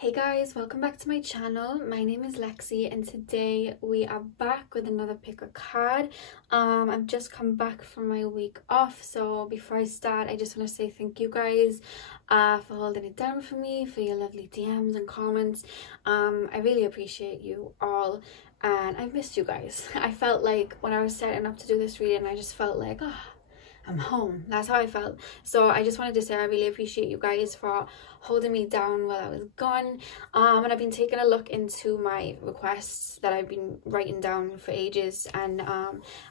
Hey guys, welcome back to my channel. My name is Lexi and today we are back with another pick a card. I've just come back from my week off, so before I start I just want to say thank you guys for holding it down for me, for your lovely DMs and comments. I really appreciate you all and I've missed you guys. I felt like when I was setting up to do this reading, I just felt like I'm home. That's how I felt. So I just wanted to say I really appreciate you guys for holding me down while I was gone. And I've been taking a look into my requests that I've been writing down for ages, and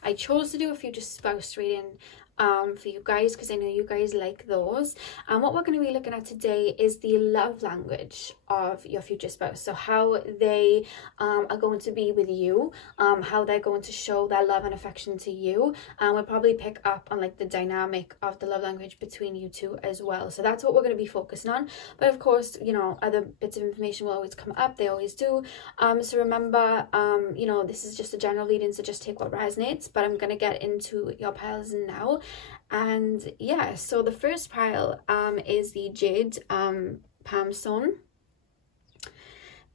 I chose to do a future spouse reading for you guys because I know you guys like those. And what we're going to be looking at today is the love language of your future spouse. So how they are going to be with you, how they're going to show their love and affection to you, and we'll probably pick up on like the dynamic of the love language between you two as well. So that's what we're going to be focusing on, but of course, you know, other bits of information will always come up. They always do. So remember, you know, this is just a general reading, so just take what resonates, but I'm going to get into your piles now. And yeah, so the first pile is the jade palm stone.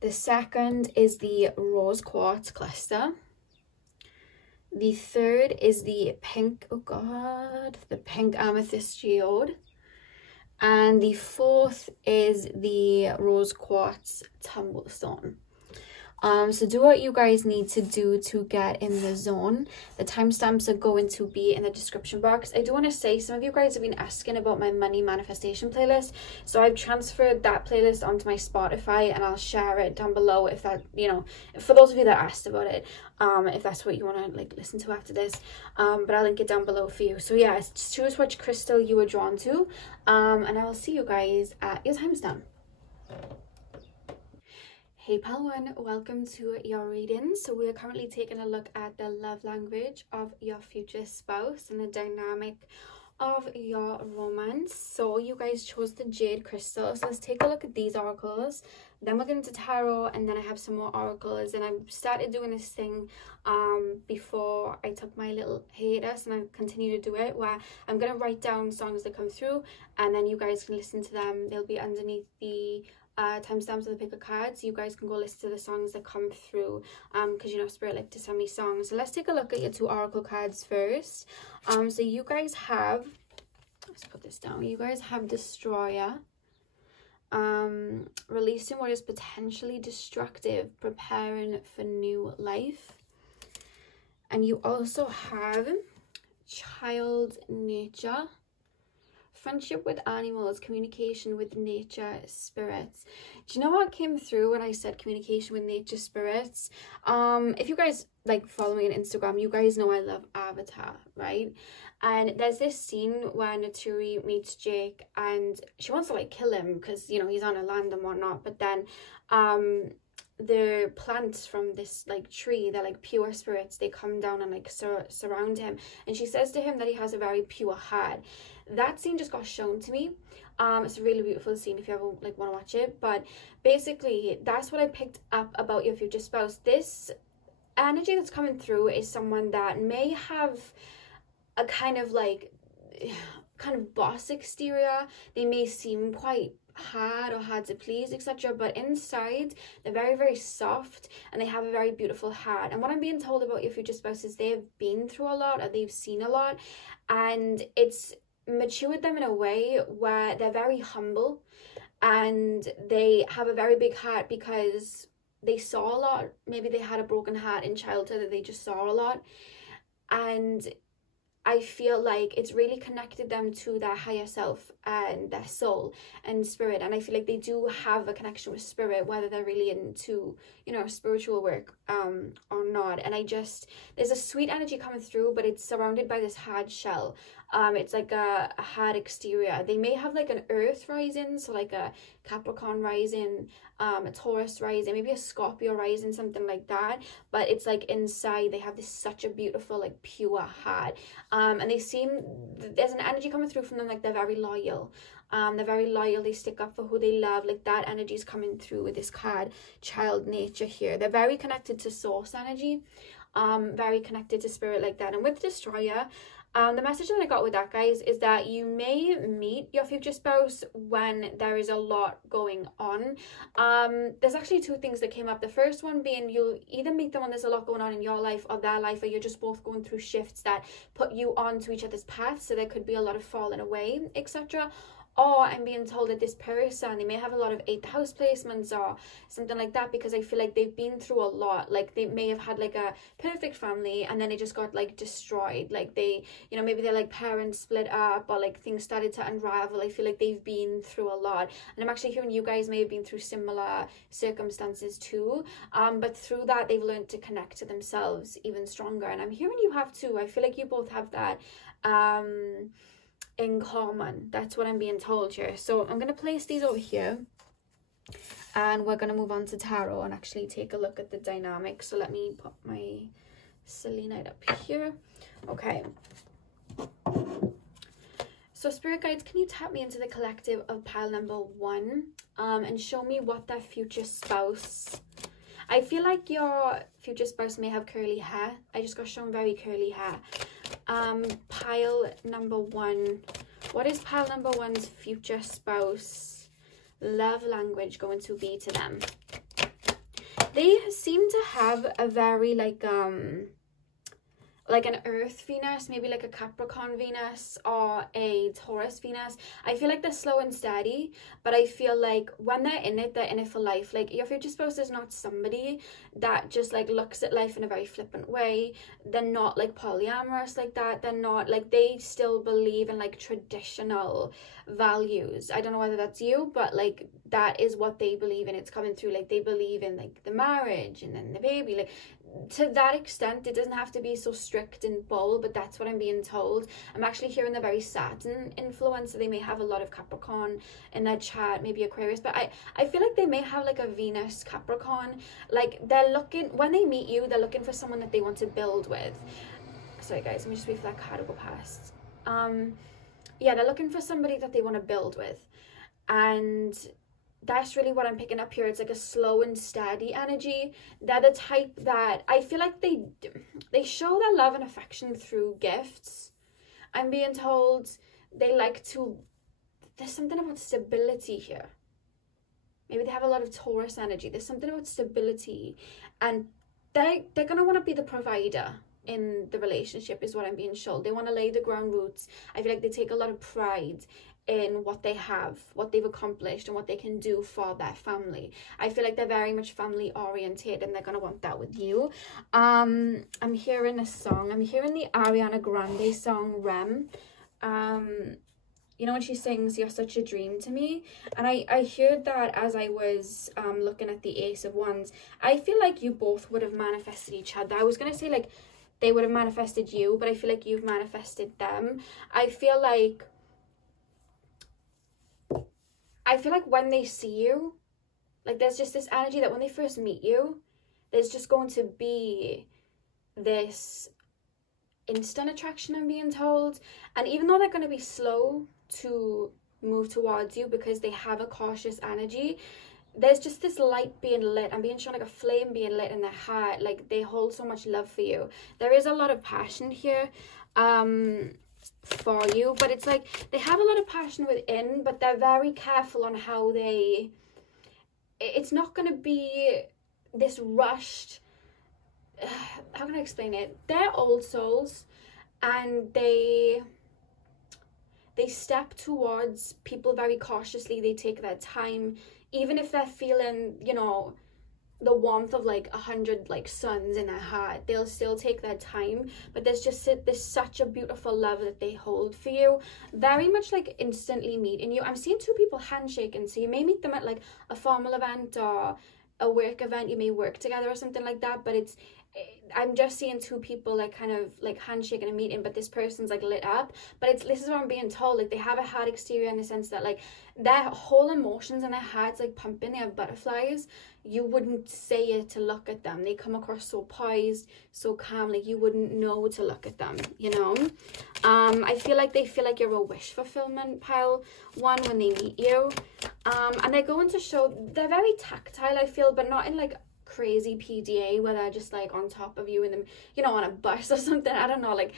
The second is the rose quartz cluster. The third is the pink, oh god, the pink amethyst geode. And the fourth is the rose quartz tumblestone. So do what you guys need to do to get in the zone. The timestamps are going to be in the description box. I do want to say, some of you guys have been asking about my money manifestation playlist, so I've transferred that playlist onto my Spotify and I'll share it down below if that, you know, for those of you that asked about it, if that's what you want to like listen to after this, but I'll link it down below for you. So yeah, choose which crystal you were drawn to, and I will see you guys at your timestamp. Hey pal one, welcome to your reading. So we are currently taking a look at the love language of your future spouse and the dynamic of your romance. So you guys chose the jade crystal, so let's take a look at these oracles, then we'll get into tarot, and then I have some more oracles. And I started doing this thing before I took my little hiatus, and I continue to do it, where I'm going to write down songs that come through and then you guys can listen to them. They'll be underneath the timestamps of the pick a card, so you guys can go listen to the songs that come through, because you know spirit like to send me songs. So let's take a look at your two oracle cards first. So you guys have, let's put this down, you guys have Destroyer, releasing what is potentially destructive, preparing for new life. And you also have Child Nature, friendship with animals, communication with nature spirits. Do you know what came through when I said communication with nature spirits? If you guys like follow me on Instagram, you guys know I love Avatar, right? And there's this scene where Naturi meets Jake and she wants to like kill him because, you know, he's on a land and whatnot, but then the plants from this like tree, they're like pure spirits, they come down and like surround him, and she says to him that he has a very pure heart. That scene just got shown to me. It's a really beautiful scene if you ever like want to watch it. But basically that's what I picked up about your future spouse. This energy that's coming through is someone that may have a kind of boss exterior. They may seem quite hard or hard to please, etc., but inside they're very, very soft and they have a very beautiful heart. And what I'm being told about your future spouse is they've been through a lot, or they've seen a lot, and it's matured them in a way where they're very humble and they have a very big heart because they saw a lot. Maybe they had a broken heart in childhood that they just saw a lot, and I feel like it's really connected them to their higher self and their soul and spirit. And I feel like they do have a connection with spirit, whether they're really into, you know, spiritual work or not. And there's a sweet energy coming through, but it's surrounded by this hard shell. It's like a hard exterior. They may have like an earth rising, so like a Capricorn rising, a Taurus rising, maybe a Scorpio rising, something like that. But it's like inside they have this such a beautiful like pure heart. And there's an energy coming through from them, like they're very loyal. They're very loyal, they stick up for who they love. Like that energy is coming through with this card, Child Nature here. They're very connected to source energy, very connected to spirit like that. And with Destroyer, The message that I got with that, guys, is that you may meet your future spouse when there is a lot going on. There's actually two things that came up. The first one being you'll either meet them when there's a lot going on in your life or their life, or you're just both going through shifts that put you onto each other's paths, so there could be a lot of falling away, etc. Or I'm being told that this person, they may have a lot of 8th house placements or something like that, because I feel like they've been through a lot. Like they may have had like a perfect family and then it just got like destroyed. Like they, you know, maybe their like parents split up or like things started to unravel. I feel like they've been through a lot. And I'm actually hearing you guys may have been through similar circumstances too. But through that, they've learned to connect to themselves even stronger. And I'm hearing you have too. I feel like you both have that. In common. That's what I'm being told here. So I'm going to place these over here and we're going to move on to tarot and actually take a look at the dynamics. So let me put my selenite up here. Okay. So spirit guides, can you tap me into the collective of pile number 1 and show me what their future spouse... I feel like your future spouse may have curly hair. I just got shown very curly hair. Pile number 1. What is pile number 1's future spouse love language going to be to them? They seem to have a very like an Earth Venus, maybe like a Capricorn Venus or a Taurus Venus. I feel like they're slow and steady, but I feel like when they're in it for life. Like your future spouse is not somebody that just like looks at life in a very flippant way. They're not like polyamorous like that. They're not like, they still believe in like traditional values. I don't know whether that's you, but like that is what they believe in. It's coming through. Like they believe in like the marriage and then the baby, like to that extent. It doesn't have to be so strict and bold, but that's what I'm being told. I'm actually hearing the very Saturn influence, so they may have a lot of Capricorn in their chart, maybe Aquarius, but I feel like they may have like a Venus Capricorn. Like they're looking, when they meet you, they're looking for someone that they want to build with. Sorry guys, let me just wait for that card to go past. Yeah, they're looking for somebody that they want to build with, and that's really what I'm picking up here. It's like a slow and steady energy. They're the type that I feel like they show their love and affection through gifts. I'm being told they like to, there's something about stability here. Maybe they have a lot of Taurus energy. There's something about stability, and they're going to want to be the provider in the relationship is what I'm being shown. They want to lay the ground roots. I feel like they take a lot of pride in what they have, what they've accomplished, and what they can do for their family. I feel like they're very much family oriented, and they're gonna want that with you. I'm hearing a song. I'm hearing the Ariana Grande song r.e.m. You know when she sings "You're Such a Dream to Me," and I heard that as I was looking at the Ace of Wands. I feel like you both would have manifested each other. I was gonna say like they would have manifested you, but I feel like you've manifested them. I feel like when they see you, like there's just this energy that when they first meet you, there's just going to be this instant attraction, I'm being told. And even though they're going to be slow to move towards you because they have a cautious energy, there's just this light being lit. I'm being shown like a flame being lit in their heart. Like they hold so much love for you. There is a lot of passion here. For you, but it's like they have a lot of passion within, but they're very careful on how it's not going to be this rushed, how can I explain it? They're old souls, and they step towards people very cautiously. They take their time, even if they're feeling, you know, the warmth of like 100 like suns in their heart. They'll still take their time, but there's such a beautiful love that they hold for you, very much like instantly meeting you. I'm seeing two people handshaking, so you may meet them at like a formal event or a work event. You may work together or something like that, but I'm just seeing two people like kind of like handshaking and meeting, but this person's like lit up. But this is what I'm being told, like they have a hard exterior in the sense that like their whole emotions in their heart's like pumping. They have butterflies. You wouldn't say it to look at them. They come across so poised, so calm, like you wouldn't know to look at them, you know. I feel like they feel like you're a wish fulfillment pile 1 when they meet you. And they're going to show, they're very tactile, I feel, but not in like crazy PDA where they're just like on top of you in the, you know, on a bus or something. I don't know, like,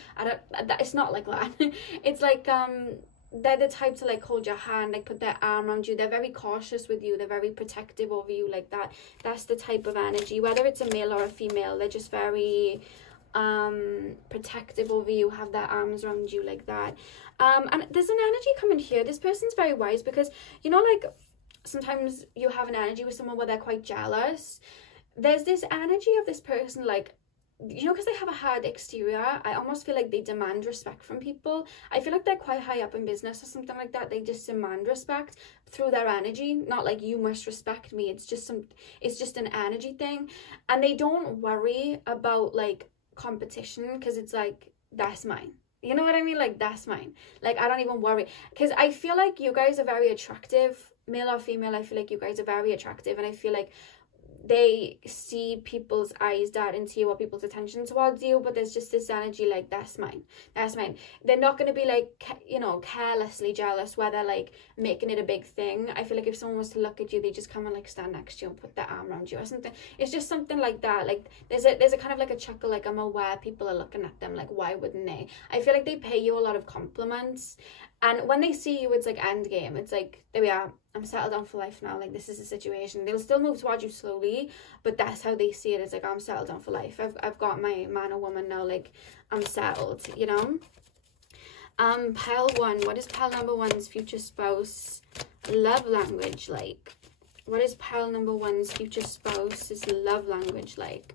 it's not like that. It's like, they're the type to like hold your hand, like put their arm around you. They're very cautious with you. They're very protective of you, like that. That's the type of energy. Whether it's a male or a female, they're just very protective over you, have their arms around you like that. And there's an energy coming here. This person's very wise because, you know, like sometimes you have an energy with someone where they're quite jealous. There's this energy of this person, like, you know, because they have a hard exterior, I almost feel like they demand respect from people. I feel like they're quite high up in business or something like that. They just demand respect through their energy, not like you must respect me. It's just an energy thing. And they don't worry about like competition because it's like, that's mine. You know what I mean? Like, that's mine. Like, I don't even worry because I feel like you guys are very attractive, male or female. I feel like you guys are very attractive, and I feel like they see people's eyes darting to you or people's attention towards you, but there's just this energy like, that's mine, that's mine. They're not going to be like, you know, carelessly jealous where they're like making it a big thing. I feel like if someone was to look at you, they just come and like stand next to you and put their arm around you or something. It's just something like that. Like there's a kind of like a chuckle, like I'm aware people are looking at them, like why wouldn't they? I feel like they pay you a lot of compliments, and when they see you, it's like end game. It's like, there we are, I'm settled down for life now. Like, this is the situation. They'll still move towards you slowly, but that's how they see it. It's like, I'm settled down for life. I've got my man or woman now. Like, I'm settled, you know? Pile 1. What is pile number 1's future spouse love language like? What is pile number 1's future spouse's love language like?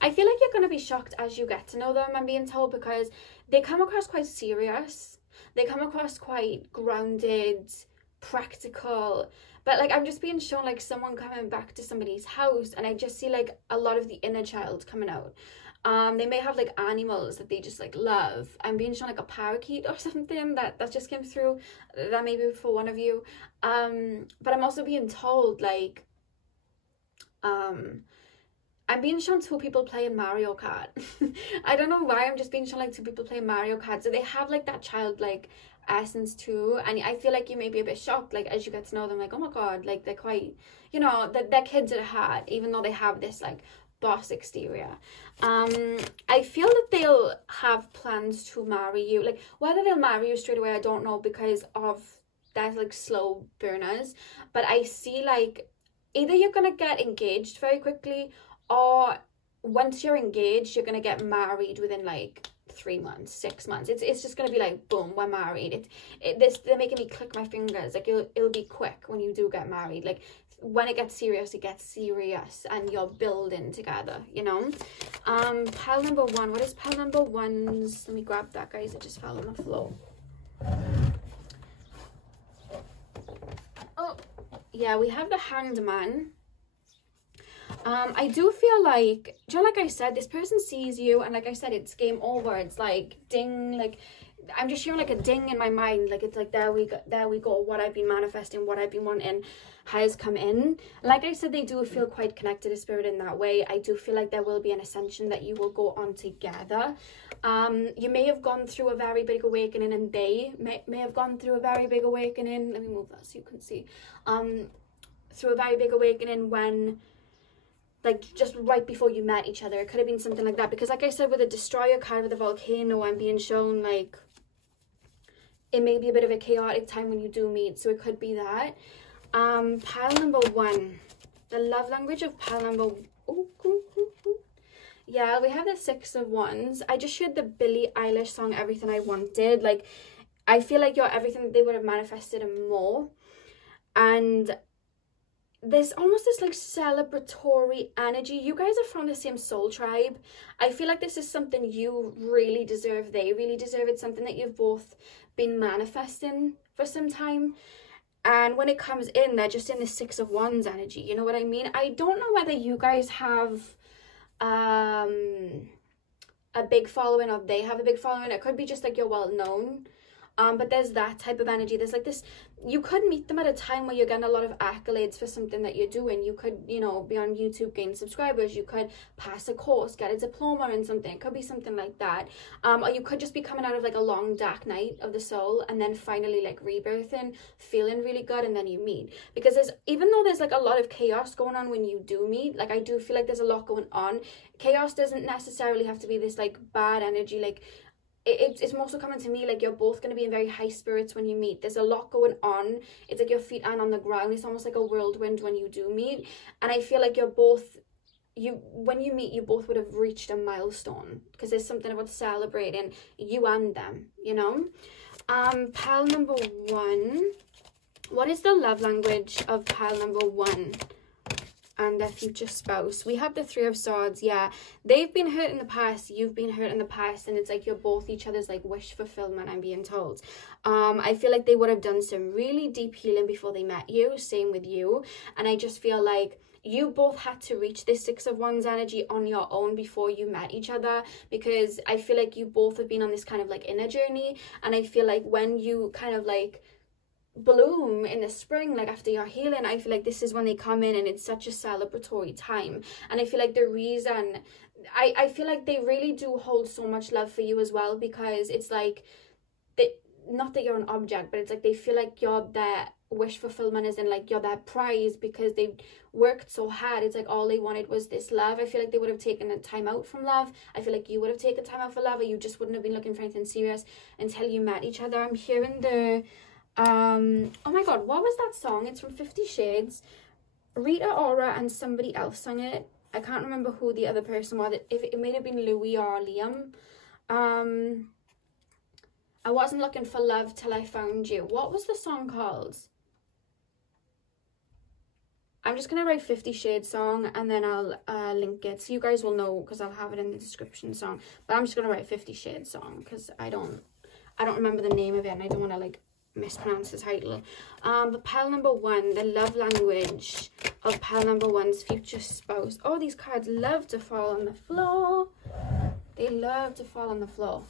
I feel like you're going to be shocked as you get to know them, I'm being told, because they come across quite serious. They come across quite grounded, practical. But like, I'm just being shown like someone coming back to somebody's house, and I just see like a lot of the inner child coming out. They may have like animals that they just like love. I'm being shown like a parakeet or something that just came through. That may be for one of you. But I'm also being told like, I'm being shown 2 people playing Mario Kart. I don't know why, I'm just being shown like 2 people playing Mario Kart. So they have like that childlike essence too. And I feel like you may be a bit shocked, like as you get to know them, like, oh my God, like they're quite, you know, they're kids at heart, even though they have this like boss exterior. I feel that they'll have plans to marry you. Like whether they'll marry you straight away, I don't know, because of that like slow burners. But I see like either you're gonna get engaged very quickly, or once you're engaged, you're going to get married within like 3 months, 6 months. It's just going to be like, boom, we're married. They're making me click my fingers. Like it'll be quick when you do get married. Like when it gets serious, and you're building together, you know? Pile number 1. What is pile number 1's? Let me grab that, guys. It just fell on the floor. Oh, yeah, we have the Hanged Man. I do feel like, you know, like I said, this person sees you, and like I said, it's game over. It's like ding, like I'm just hearing like a ding in my mind. Like it's like, there we go. What I've been manifesting, what I've been wanting has come in. Like I said, they do feel quite connected to spirit in that way. I do feel like there will be an ascension that you will go on together. You may have gone through a very big awakening, and they may have gone through a very big awakening. Let me move that so you can see. Through a very big awakening when, like, just right before you met each other. It could have been something like that, because like I said, with a destroyer card, with a volcano, I'm being shown like it may be a bit of a chaotic time when you do meet, so it could be that. Pile number 1, the love language of pile number, yeah, we have the 6 of Wands. I just shared the Billie Eilish song Everything I Wanted. Like I feel like you're everything that they would have manifested and more. And there's almost this like celebratory energy. You guys are from the same soul tribe. I feel like this is something you really deserve. They really deserve. It's something that you've both been manifesting for some time. And when it comes in, they're just in the 6 of Wands energy. You know what I mean? I don't know whether you guys have a big following or they have a big following. It could be just like you're well known, But there's that type of energy. There's like this, you could meet them at a time where you're getting a lot of accolades for something that you're doing. You could, you know, be on YouTube, gain subscribers. You could pass a course, get a diploma in something. It could be something like that. Or you could just be coming out of like a long dark night of the soul and then finally like rebirthing, feeling really good, and then you meet. Because there's, even though there's like a lot of chaos going on when you do meet, like I do feel like there's a lot going on. Chaos doesn't necessarily have to be this like bad energy. Like it's more so coming to me like you're both going to be in very high spirits when you meet. There's a lot going on. It's like your feet aren't on the ground. It's almost like a whirlwind when you do meet. And I feel like you're both, when you meet, you both would have reached a milestone, because there's something about celebrating you and them, you know. Pile number 1. What is the love language of pile number 1 and their future spouse? We have the 3 of Swords. Yeah, they've been hurt in the past, you've been hurt in the past, and it's like you're both each other's like wish fulfillment, I'm being told. I feel like they would have done some really deep healing before they met you. Same with you. And I just feel like you both had to reach this 6 of Wands energy on your own before you met each other, because I feel like you both have been on this kind of like inner journey. And I feel like when you kind of like bloom in the spring, like after your healing, I feel like this is when they come in, and it's such a celebratory time. And I feel like the reason, I feel like they really do hold so much love for you as well, because it's like, they, not that you're an object, but it's like they feel like you're their wish fulfillment, as in like you're their prize, because they worked so hard. It's like all they wanted was this love. I feel like they would have taken a time out from love. I feel like you would have taken time out for love, or you just wouldn't have been looking for anything serious until you met each other. I'm hearing the oh my god, what was that song? It's from 50 Shades. Rita, Aura, and somebody else sung it. I can't remember who the other person was. If it may have been Louis or Liam. I wasn't looking for love till I found you. What was the song called? I'm just gonna write 50 Shades song, and then I'll link it so you guys will know, because I'll have it in the description song. But I'm just gonna write 50 Shades song, because I don't remember the name of it, and I don't want to like mispronounce the title. But pile number 1, the love language of pile number 1's future spouse. Oh, these cards love to fall on the floor. They love to fall on the floor.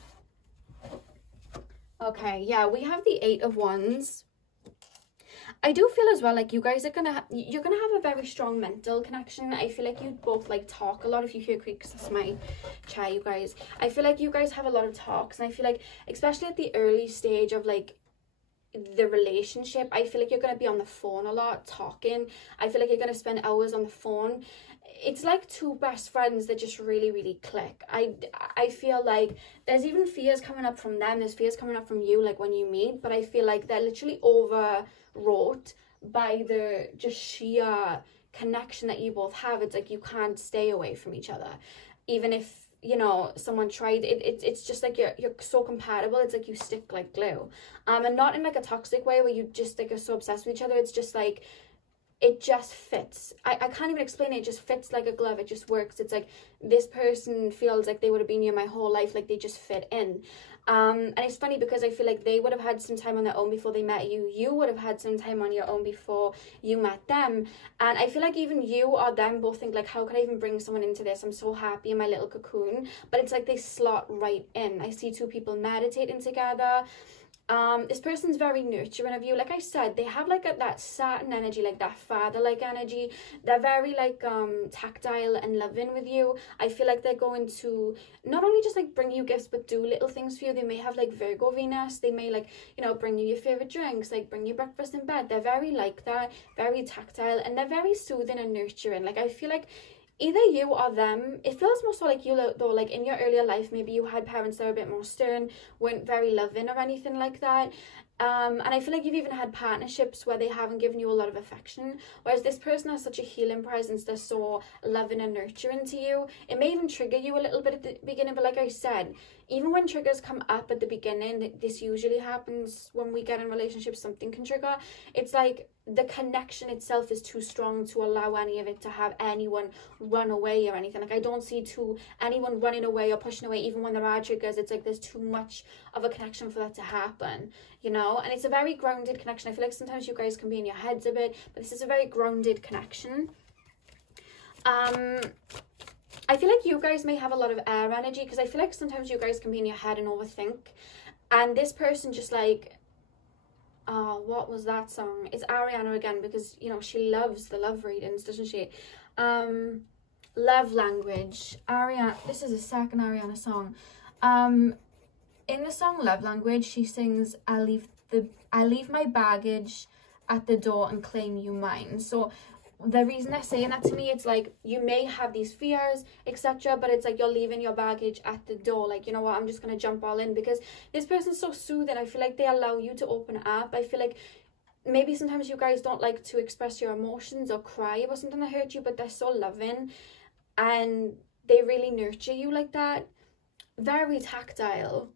Okay, yeah, we have the 8 of Wands. I do feel as well like you guys are you're gonna have a very strong mental connection. I feel like you both like talk a lot. If you hear creaks, that's my chair, you guys. I feel like you guys have a lot of talks, and I feel like especially at the early stage of like the relationship, I feel like you're going to be on the phone a lot, talking. I feel like you're going to spend hours on the phone. It's like 2 best friends that just really, really click. I feel like there's even fears coming up from them. There's fears coming up from you, like when you meet. But I feel like they're literally overwrought by the just sheer connection that you both have. It's like you can't stay away from each other. Even if, you know, someone tried it's just like you're so compatible. It's like you stick like glue, and not in like a toxic way where you just like are so obsessed with each other. It's just like it just fits. I can't even explain it. It just fits like a glove. It just works. It's like this person feels like they would have been here my whole life. Like they just fit in. And it's funny because I feel like they would have had some time on their own before they met you. You would have had some time on your own before you met them. And I feel like even you or them both think like, how could I even bring someone into this? I'm so happy in my little cocoon. But it's like they slot right in. I see 2 people meditating together. This person's very nurturing of you. Like I said, they have like that Saturn energy, like that father-like energy. They're very like tactile and loving with you. I feel like they're going to not only just like bring you gifts, but do little things for you. They may have like Virgo Venus. They may like, you know, bring you your favorite drinks, like bring you breakfast in bed. They're very like that, very tactile, and they're very soothing and nurturing. Like I feel like either you or them, it feels more so like you though, like in your earlier life, maybe you had parents that were a bit more stern, weren't very loving or anything like that. And I feel like you've even had partnerships where they haven't given you a lot of affection, whereas this person has such a healing presence. They're so loving and nurturing to you. It may even trigger you a little bit at the beginning, but like I said, even when triggers come up at the beginning, this usually happens when we get in relationships, something can trigger. It's like the connection itself is too strong to allow any of it to have anyone run away or anything. Like I don't see anyone running away or pushing away even when there are triggers. It's like there's too much of a connection for that to happen, you know. And it's a very grounded connection. I feel like sometimes you guys can be in your heads a bit, but this is a very grounded connection. I feel like you guys may have a lot of air energy, because I feel like sometimes you guys can be in your head and overthink. and this person just like, oh, what was that song? It's Ariana again, because you know she loves the love readings, doesn't she? Love Language. Ariana, this is a second Ariana song. In the song Love Language, she sings, I leave my baggage at the door and claim you mine. So the reason they're saying that to me, it's like, you may have these fears, etc., but it's like you're leaving your baggage at the door. Like, you know what, I'm just gonna jump all in, because this person's so soothing. I feel like they allow you to open up. I feel like maybe sometimes you guys don't like to express your emotions or cry about something that hurt you, but they're so loving and they really nurture you like that. Very tactile.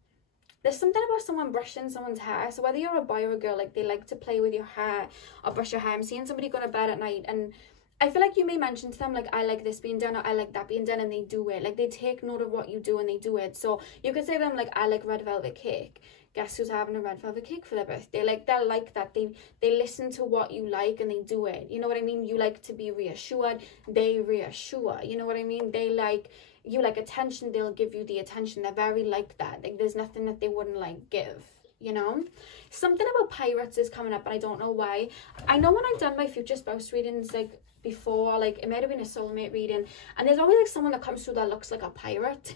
There's something about someone brushing someone's hair. So whether you're a boy or a girl, like, they like to play with your hair or brush your hair. I'm seeing somebody go to bed at night, and I feel like you may mention to them, like, I like this being done, or I like that being done, and they do it. Like, they take note of what you do and they do it. So you could say to them, like, I like red velvet cake. Guess who's having a red velvet cake for their birthday? Like, they're like that. They listen to what you like and they do it. You know what I mean? You like to be reassured, they reassure. You know what I mean? They like, you like attention, they'll give you the attention. They're very like that. Like, there's nothing that they wouldn't like give, you know. Something about pirates is coming up, but I don't know why. I know when I've done my future spouse readings, like, before, like, it might have been a soulmate reading, and there's always like someone that comes through that looks like a pirate.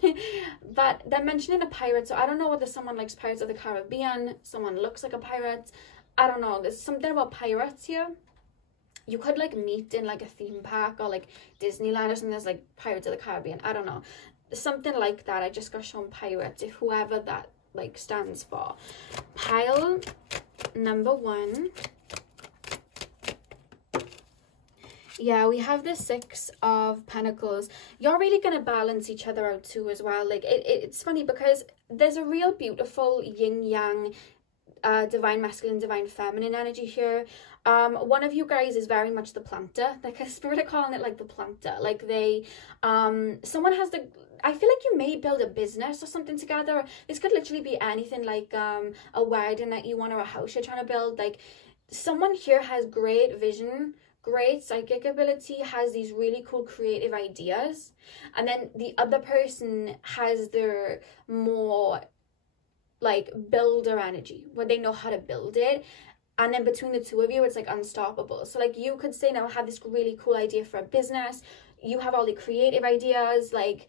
But they're mentioning a pirate, so I don't know whether someone likes Pirates of the Caribbean, someone looks like a pirate, I don't know. There's something about pirates here. You could like meet in like a theme park or like Disneyland or something. There's like Pirates of the Caribbean, I don't know, something like that. I just got shown pirates, if whoever that like stands for. Pile number 1. Yeah, we have the 6 of Pentacles. You're really going to balance each other out too as well. Like, it's funny because there's a real beautiful yin-yang, divine masculine, divine feminine energy here. One of you guys is very much the planter. Like, a spirit are calling it like the planter. Like, they, someone has the, I feel like you may build a business or something together. This could literally be anything, like a wedding that you want, or a house you're trying to build. Like, someone here has great vision, great psychic ability, has these really cool creative ideas, and then the other person has their more like builder energy, where they know how to build it. And then between the two of you, it's like unstoppable. So like, you could say, now I have this really cool idea for a business, you have all the creative ideas, like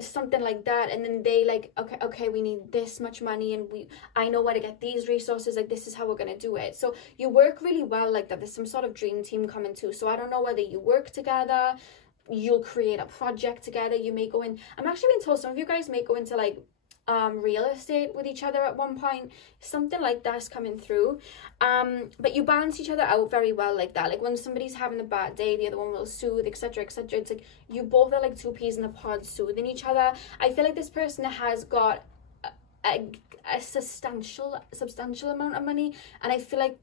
something like that, and then they like, okay, we need this much money, and I know where to get these resources, like, this is how we're gonna do it. So you work really well like that. There's some sort of dream team coming too. So I don't know whether you work together, you'll create a project together, you may go in, I'm actually being told some of you guys may go into like real estate with each other at one point. Something like that's coming through. But you balance each other out very well like that. Like, when somebody's having a bad day, the other one will soothe, etc., etc. It's like you both are like two peas in a pod, soothing each other. I feel like this person has got a substantial amount of money, and I feel like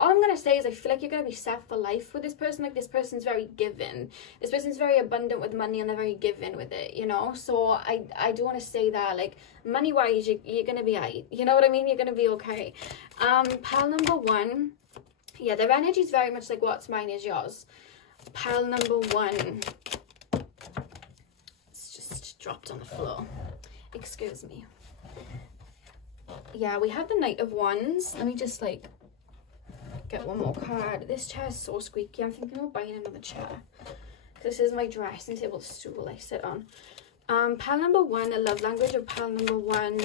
all I'm going to say is I feel like you're going to be set for life with this person. Like, this person's very giving. This person's very abundant with money, and they're very giving with it, you know? So I do want to say that, like, money-wise, you're going to be alright. You know what I mean? You're going to be okay. Pile number 1. Yeah, their energy is very much like what's mine is yours. Pile number 1. It's just dropped on the floor. Excuse me. Yeah, we have the Knight of Wands. Let me just, like, get one more card. This chair is so squeaky. I'm thinking about buying another chair. This is my dressing table stool I sit on. Pile number 1, the love language of pile number 1.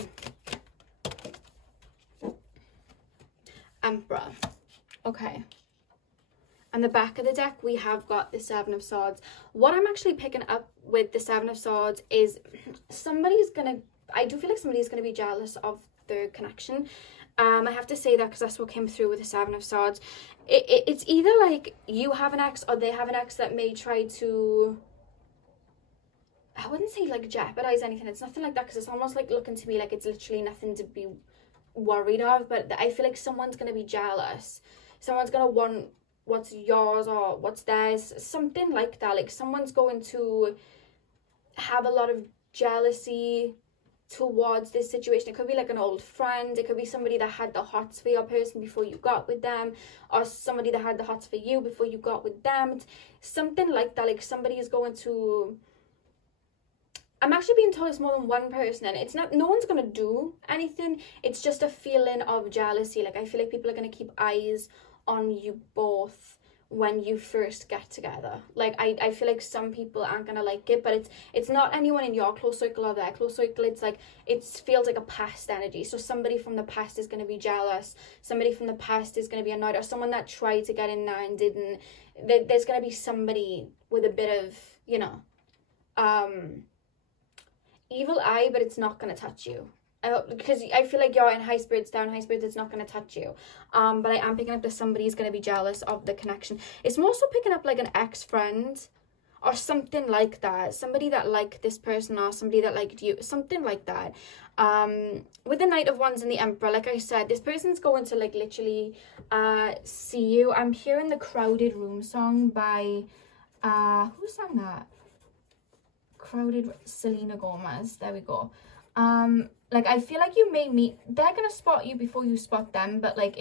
Emperor. Okay. And the back of the deck, we have got the 7 of Swords. What I'm actually picking up with the 7 of Swords is I do feel like somebody's gonna be jealous of their connection. I have to say that because that's what came through with the 7 of Swords. It's either like you have an ex, or they have an ex that may try to, I wouldn't say like jeopardize anything. It's nothing like that, because it's almost like looking to me like it's literally nothing to be worried of. But I feel like someone's going to be jealous. Someone's going to want what's yours or what's theirs. Something like that. Like, someone's going to have a lot of jealousy towards this situation. It could be like an old friend, it could be somebody that had the hots for your person before you got with them, or somebody that had the hots for you before you got with them. Something like that. Like, somebody is going to, I'm actually being told it's more than one person, and it's not, no one's gonna do anything. It's just a feeling of jealousy. Like, I feel like people are gonna keep eyes on you both when you first get together. Like, I feel like some people aren't gonna like it, but it's not anyone in your close circle or their close circle. It's like, it feels like a past energy. So somebody from the past is gonna be jealous, somebody from the past is gonna be annoyed, or someone that tried to get in there and didn't. There's gonna be somebody with a bit of, you know, evil eye, but it's not going to touch you. Because I feel like you're in high spirits, down high spirits, it's not going to touch you. But I am picking up that somebody's going to be jealous of the connection. It's more so picking up like an ex-friend or something like that. Somebody that liked this person or somebody that liked you. Something like that. With the Knight of Wands and the Emperor, like I said, this person's going to like literally see you. I'm hearing the Crowded Room song by... who sang that? Crowded, Selena Gomez. There we go. Like, I feel like you may meet, they're gonna spot you before you spot them, but like,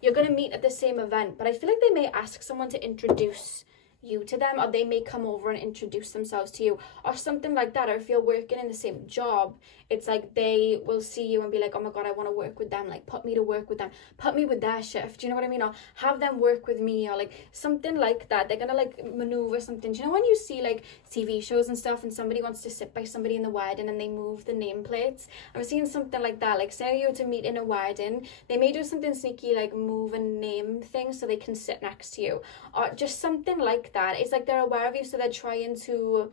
you're gonna meet at the same event, but I feel like they may ask someone to introduce you to them, or they may come over and introduce themselves to you, or something like that. Or if you're working in the same job, it's like they will see you and be like, oh my god, I want to work with them, like put me to work with them, put me with their shift, do you know what I mean, or have them work with me, or like something like that. They're gonna like maneuver something. Do you know when you see like TV shows and stuff and somebody wants to sit by somebody in the wedding and they move the nameplates? I'm seeing something like that. Like, say you were to meet in a wedding, they may do something sneaky, like move a name thing so they can sit next to you, or just something like that. It's like they're aware of you, so they're trying to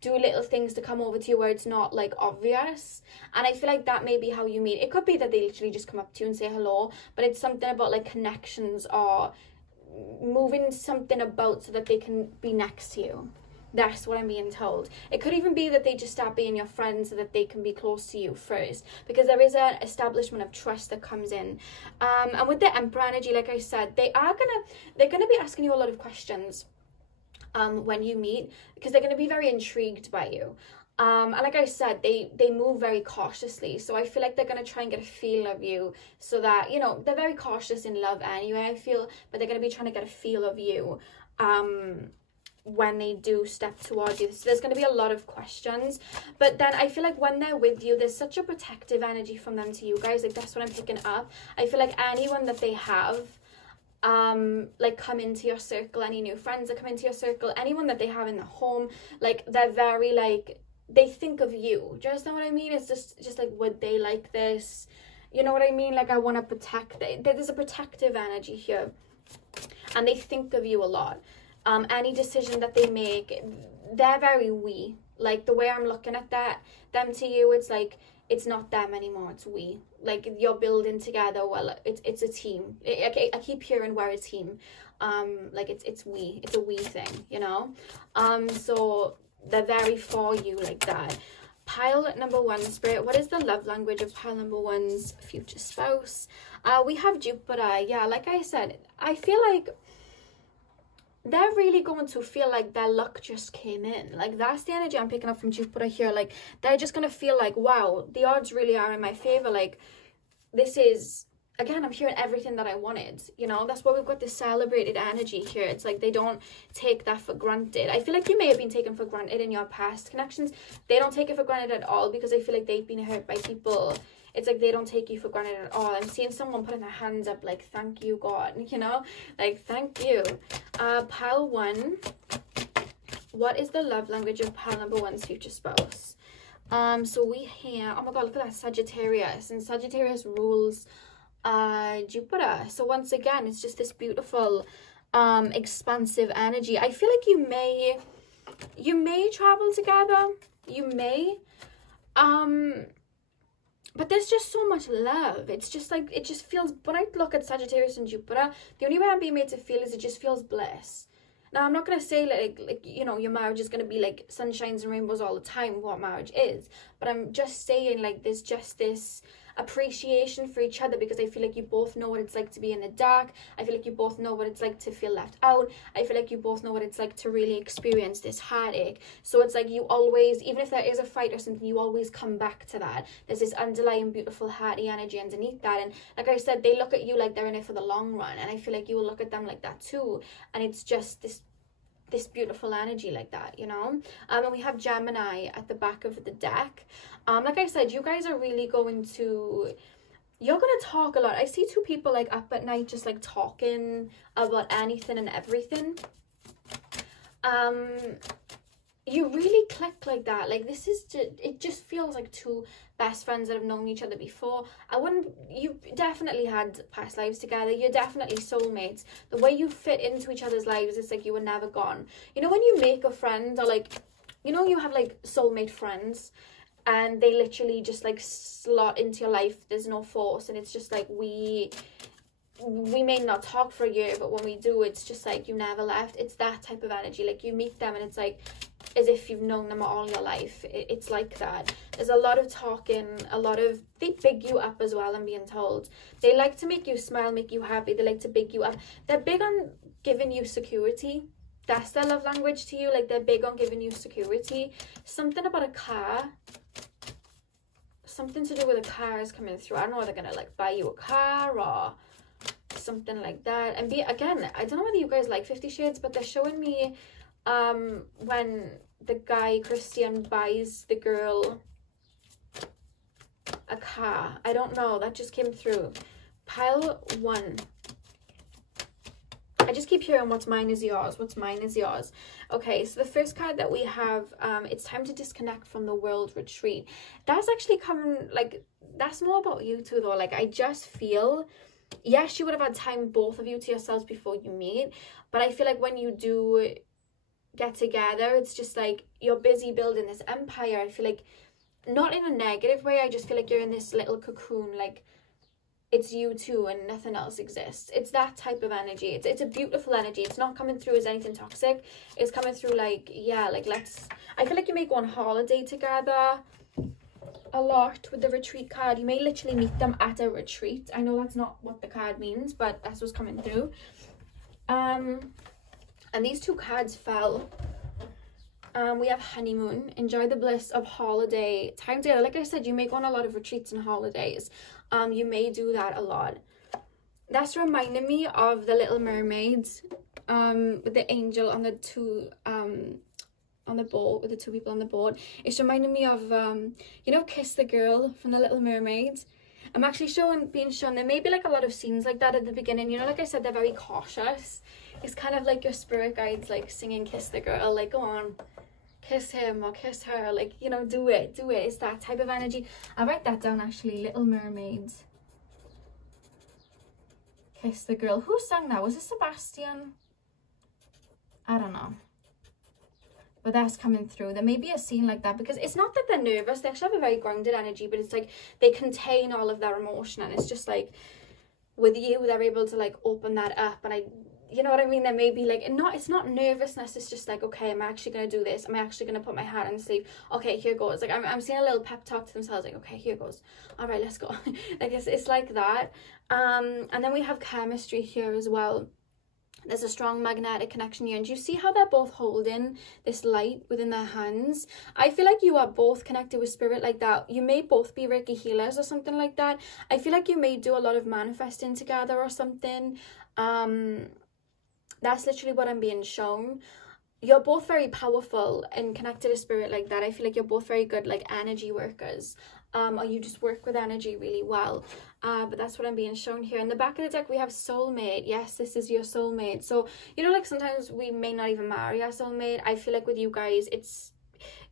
do little things to come over to you where it's not like obvious. And I feel like that may be how you meet. It could be that they literally just come up to you and say hello, but it's something about like connections or moving something about so that they can be next to you. That's what I'm being told. It could even be that they just start being your friends so that they can be close to you first, because there is an establishment of trust that comes in. And with the Emperor energy, like I said, they're gonna be asking you a lot of questions when you meet, because they're going to be very intrigued by you. And like I said, they move very cautiously, so I feel like they're going to try and get a feel of you, so that, you know, they're very cautious in love anyway, I feel, but they're going to be trying to get a feel of you when they do step towards you. So there's going to be a lot of questions, but then I feel like when they're with you, there's such a protective energy from them to you guys. Like, that's what I'm picking up. I feel like anyone that they have like come into your circle, any new friends that come into your circle, anyone that they have in the home, like they're very like, they think of you. Do you understand what I mean? It's just like, would they like this? You know what I mean? Like, I want to protect, there's a protective energy here, and they think of you a lot. Any decision that they make, they're very we. Like, the way I'm looking at them to you, it's like, it's not them anymore, it's we. Like, you're building together. Well, it's a team. I keep hearing we're a team. Like, it's we. It's a we thing, you know? So they're very for you like that. Pile number 1, Spirit, what is the love language of pile number 1's future spouse? We have Jupiter. Yeah, like I said, I feel like they're really going to feel like their luck just came in. Like, that's the energy I'm picking up from Jupiter here. Like, they're just going to feel like, wow, the odds really are in my favor. Like, this is, again, I'm hearing everything that I wanted. You know, that's why we've got this celebrated energy here. It's like they don't take that for granted. I feel like you may have been taken for granted in your past connections. They don't take it for granted at all, because I feel like they've been hurt by people. It's like they don't take you for granted at all. I'm seeing someone putting their hands up like, thank you, God, you know, like, thank you. Pile 1, what is the love language of pile number 1's future spouse? So we hear, oh my God, look at that, Sagittarius, and Sagittarius rules Jupiter. So once again, it's just this beautiful expansive energy. I feel like you may travel together, you may, but there's just so much love. It's just like, it just feels, when I look at Sagittarius and Jupiter, the only way I'm being made to feel is it just feels bliss. Now, I'm not going to say, like, you know, your marriage is going to be, like, sunshines and rainbows all the time, what marriage is. But I'm just saying, like, there's just this appreciation for each other, because I feel like you both know what it's like to be in the dark. I feel like you both know what it's like to feel left out. I feel like you both know what it's like to really experience this heartache. So it's like you always, even if there is a fight or something, you always come back to that. There's this underlying beautiful hearty energy underneath that. And like I said, they look at you like they're in it for the long run, and I feel like you will look at them like that too. And it's just this this beautiful energy like that, you know. And we have Gemini at the back of the deck. Like I said, you guys are really going to, you're gonna talk a lot. I see two people like up at night just like talking about anything and everything. You really click like that. Like, this is just, it just feels like two best friends that have known each other before. You definitely had past lives together. You're definitely soulmates. The way you fit into each other's lives, it's like you were never gone. You know, when you make a friend, or like, you know, you have like soulmate friends and they literally just like slot into your life. There's no force, and it's just like, we may not talk for a year, but when we do, it's just like you never left. It's that type of energy. Like, you meet them and it's like as if you've known them all your life. It's like that. There's a lot of talking, they big you up as well, I'm being told. They like to make you smile, make you happy. They like to big you up. They're big on giving you security. That's their love language to you. Like, they're big on giving you security. Something about a car, something to do with a car is coming through. I don't know, they're gonna like buy you a car or something like that. And again, I don't know whether you guys like 50 Shades, but they're showing me when the guy Christian buys the girl a car. I don't know, that just came through. Pile 1. I just keep hearing what's mine is yours, what's mine is yours. Okay, so the first card that we have, it's time to disconnect from the world retreat. That's actually coming, like, that's more about you two though. Like, I just feel, yes, you would have had time, both of you, to yourselves before you meet, but I feel like when you do get together, it's just like you're busy building this empire. I feel like, not in a negative way, I just feel like you're in this little cocoon, like it's you two and nothing else exists. It's that type of energy. It's a beautiful energy. It's not coming through as anything toxic. It's coming through like, yeah, like I feel like you may go on holiday together a lot with the retreat card. You may literally meet them at a retreat. I know that's not what the card means, but that's what's coming through. And these two cards fell. We have honeymoon, enjoy the bliss of holiday time together. Like I said, you may go on a lot of retreats and holidays. You may do that a lot. That's reminding me of the Little Mermaid, with the angel on the two on the boat, with the two people on the boat. It's reminding me of you know, Kiss the Girl from the Little Mermaid. I'm actually being shown there may be like a lot of scenes like that at the beginning. You know, like I said, they're very cautious. It's kind of like your spirit guides like singing Kiss the Girl, like, go on, kiss him or kiss her, like, you know, do it. It's that type of energy. I'll write that down actually. Little Mermaid, Kiss the Girl. Who sang that? Was it Sebastian? I don't know, but that's coming through. There may be a scene like that, because it's not that they're nervous. They actually have a very grounded energy, but it's like they contain all of their emotion, and it's just like with you, they're able to like open that up. And you know what I mean? There may be like, it's not nervousness. It's just like, okay, am I actually going to do this? Am I actually going to put my hand on the sleeve? Okay, here goes. Like, I'm seeing a little pep talk to themselves. Like, okay, here goes. All right, let's go. Like, it's like that. And then we have chemistry here as well. There's a strong magnetic connection here. And do you see how they're both holding this light within their hands? I feel like you are both connected with spirit like that. You may both be Reiki healers or something like that. I feel like you may do a lot of manifesting together or something. That's literally what I'm being shown. You're both very powerful and connected to spirit like that. I feel like you're both very good like energy workers. Or you just work with energy really well. But that's what I'm being shown here. In the back of the deck, we have soulmate. Yes, this is your soulmate. So, you know, like sometimes we may not even marry our soulmate. I feel like with you guys,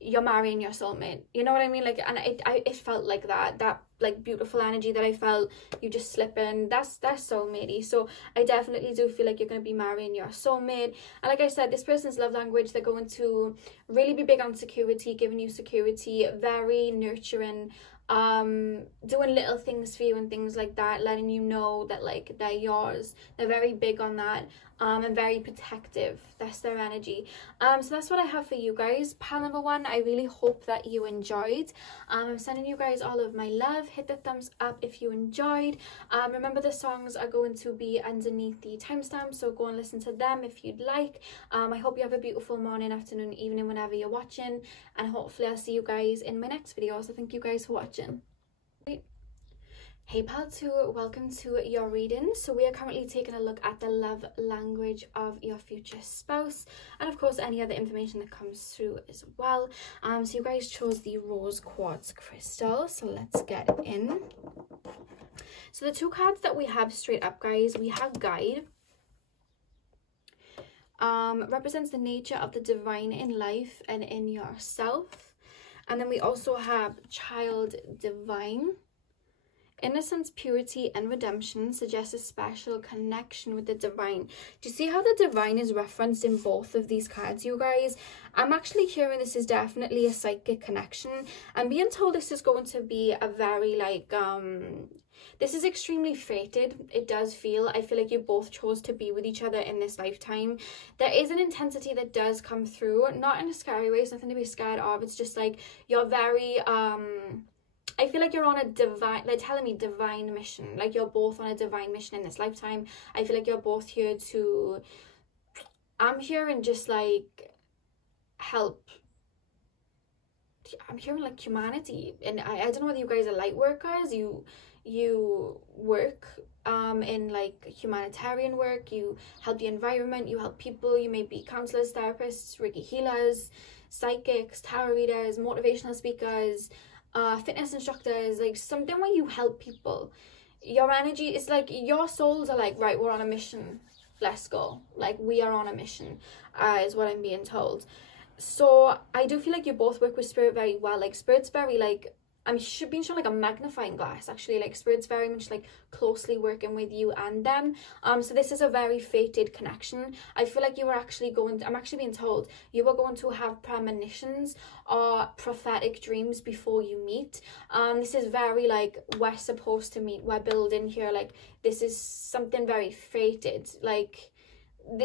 you're marrying your soulmate. You know what I mean? Like, and it felt like that like beautiful energy that I felt, you just slip in, that's soulmatey. So I definitely do feel like you're going to be marrying your soulmate. And like I said, this person's love language, they're going to really be big on security, giving you security, very nurturing, doing little things for you and things like that, letting you know that like they're yours. They're very big on that, and very protective. That's their energy. So that's what I have for you guys. Pile number 1, I really hope that you enjoyed. I'm sending you guys all of my love. Hit the thumbs up if you enjoyed. Remember, the songs are going to be underneath the timestamp, so go and listen to them if you'd like. I hope you have a beautiful morning, afternoon, evening, whenever you're watching, and hopefully I'll see you guys in my next video. So thank you guys for watching. Hey pal 2, welcome to your reading. So we are currently taking a look at the love language of your future spouse, and of course any other information that comes through as well. So you guys chose the rose quartz crystal, so let's get in. So the two cards that we have straight up, guys, we have guide. Represents the nature of the divine in life and in yourself. And then we also have child divine. Innocence, purity, and redemption suggests a special connection with the divine. Do you see how the divine is referenced in both of these cards, you guys? I'm actually hearing this is definitely a psychic connection. I'm being told this is going to be a very, like, this is extremely fated. It does feel. I feel like you both chose to be with each other in this lifetime. There is an intensity that does come through, not in a scary way. It's nothing to be scared of. It's just like you're very, I feel like you're on a divine, they're telling me divine mission. Like you're both on a divine mission in this lifetime. I feel like you're both here to, I'm hearing just like help. I'm hearing like humanity. And I don't know whether you guys are light workers. You work in like humanitarian work. You help the environment. You help people. You may be counselors, therapists, Reiki healers, psychics, tarot readers, motivational speakers, fitness instructors, like something where you help people. Your energy is like your souls are like, right, we're on a mission, let's go. Like we are on a mission, is what I'm being told. So I do feel like you both work with spirit very well. Like spirit's very like, I'm being shown like a magnifying glass actually. Like spirit's very much like closely working with you and them. So this is a very fated connection. I feel like you were actually going, I'm actually being told you were going to have premonitions or prophetic dreams before you meet. This is very like, we're supposed to meet, we're building here, like this is something very fated. Like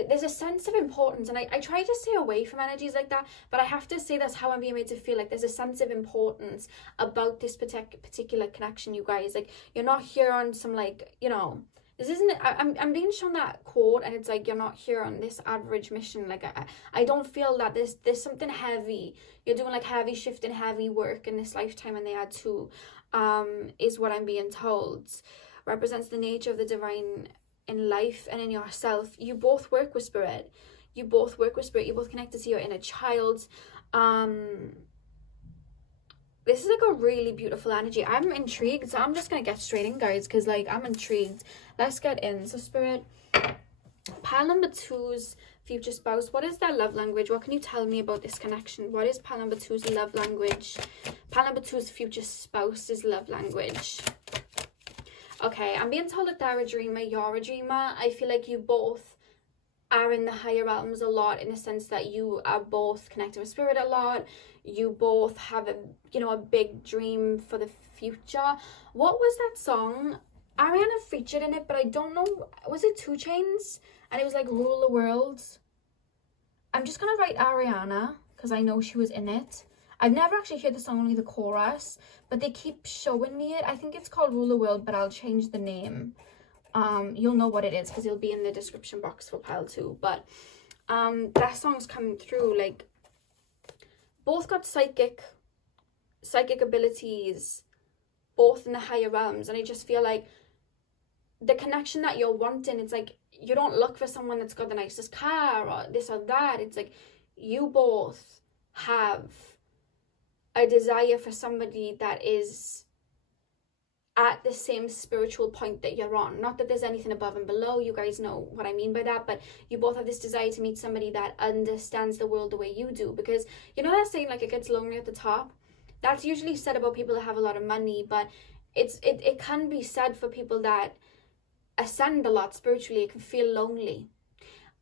there's a sense of importance, and I try to stay away from energies like that, but I have to say that's how I'm being made to feel. Like there's a sense of importance about this particular connection, you guys. Like you're not here on some like, you know, this isn't, I'm being shown that quote and it's like you're not here on this average mission. Like I don't feel that there's something heavy. You're doing like heavy shift and heavy work in this lifetime, and they are too, is what I'm being told. Represents the nature of the divine in life and in yourself. You both work with spirit. You both work with spirit. You both connected to your inner child. This is like a really beautiful energy. I'm intrigued, so I'm just gonna get straight in, guys, because like I'm intrigued. Let's get in. So spirit, pile number 2's future spouse, what is their love language? What can you tell me about this connection? What is pile number 2's love language? Pile number 2's future spouse's love language. Okay, I'm being told that they're a dreamer, you're a dreamer. I feel like you both are in the higher realms a lot, in the sense that you are both connected with spirit a lot. You both have a, you know, a big dream for the future. What was that song? Ariana featured in it, but I don't know, was it 2 Chainz? And it was like Rule the World. I'm just gonna write Ariana because I know she was in it. I've never actually heard the song, only the chorus, but they keep showing me it. I think it's called Rule the World, but I'll change the name. You'll know what it is because it'll be in the description box for pile 2. But that song's coming through. Like both got psychic abilities, both in the higher realms, and I just feel like the connection that you're wanting, it's like you don't look for someone that's got the nicest car or this or that. It's like you both have a desire for somebody that is at the same spiritual point that you're on. Not that there's anything above and below, you guys know what I mean by that, but you both have this desire to meet somebody that understands the world the way you do. Because you know that saying, like, it gets lonely at the top? That's usually said about people that have a lot of money, but it can be said for people that ascend a lot spiritually. It can feel lonely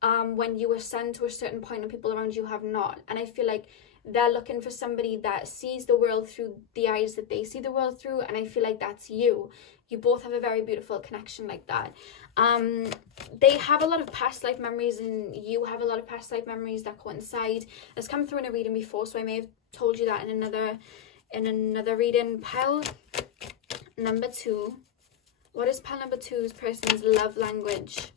when you ascend to a certain point and people around you have not. And I feel like they're looking for somebody that sees the world through the eyes that they see the world through, and I feel like that's you. You both have a very beautiful connection like that. They have a lot of past life memories, and you have a lot of past life memories that coincide. It's come through in a reading before, so I may have told you that in another reading. Pile number 2. What is pile number 2's person's love language?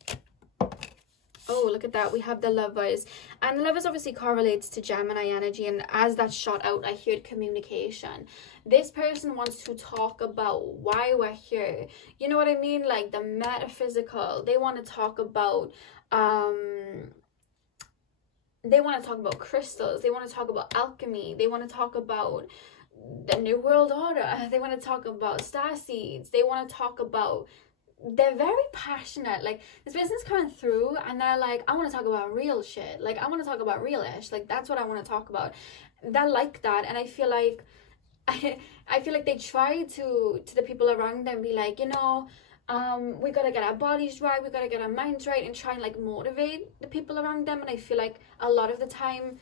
Oh, look at that. We have the Lovers. And the Lovers obviously correlates to Gemini energy. And as that shot out, I heard communication. This person wants to talk about why we're here. You know what I mean? Like the metaphysical. They want to talk about, crystals. They want to talk about alchemy. They want to talk about the New World Order. They want to talk about starseeds. They want to talk about, they're very passionate. Like this person's coming through and they're like, I want to talk about real shit. Like I want to talk about real-ish. Like that's what I want to talk about. They're like that. And I feel like I feel like they try to the people around them be like, you know, we gotta get our bodies right, we gotta get our minds right, and try and like motivate the people around them. And I feel like a lot of the time,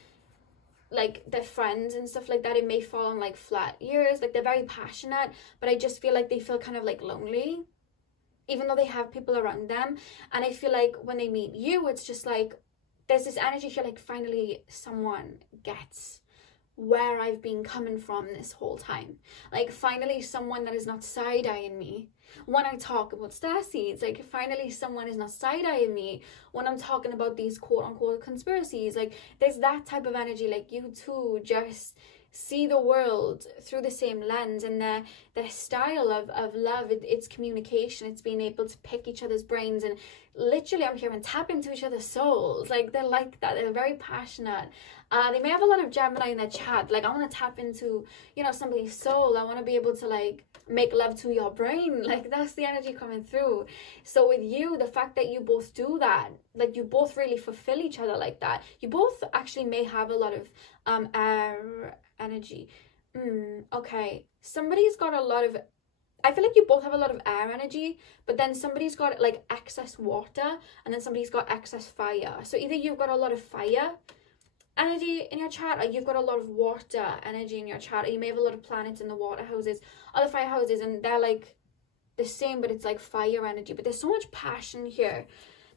like their friends and stuff like that, it may fall on like flat ears. Like they're very passionate, but I just feel like they feel kind of like lonely, even though they have people around them. And I feel like when they meet you, it's just like there's this energy here, like finally someone gets where I've been coming from this whole time. Like finally someone that is not side-eyeing me when I talk about starseeds. Like finally someone is not side-eyeing me when I'm talking about these quote-unquote conspiracies. Like there's that type of energy. Like you two just see the world through the same lens, and their style of love, it's communication. It's being able to pick each other's brains, and literally I'm hearing tap into each other's souls. Like they're like that. They're very passionate. They may have a lot of Gemini in their chat. Like I want to tap into, you know, somebody's soul. I want to be able to like make love to your brain. Like that's the energy coming through. So with you, the fact that you both do that, like you both really fulfill each other like that. You both actually may have a lot of air energy. Okay, somebody's got a lot of, I feel like you both have a lot of air energy, but then somebody's got like excess water, and then somebody's got excess fire. So either you've got a lot of fire energy in your chart, or you've got a lot of water energy in your chart, or you may have a lot of planets in the water houses, other fire houses, and they're like the same, but it's like fire energy. But there's so much passion here.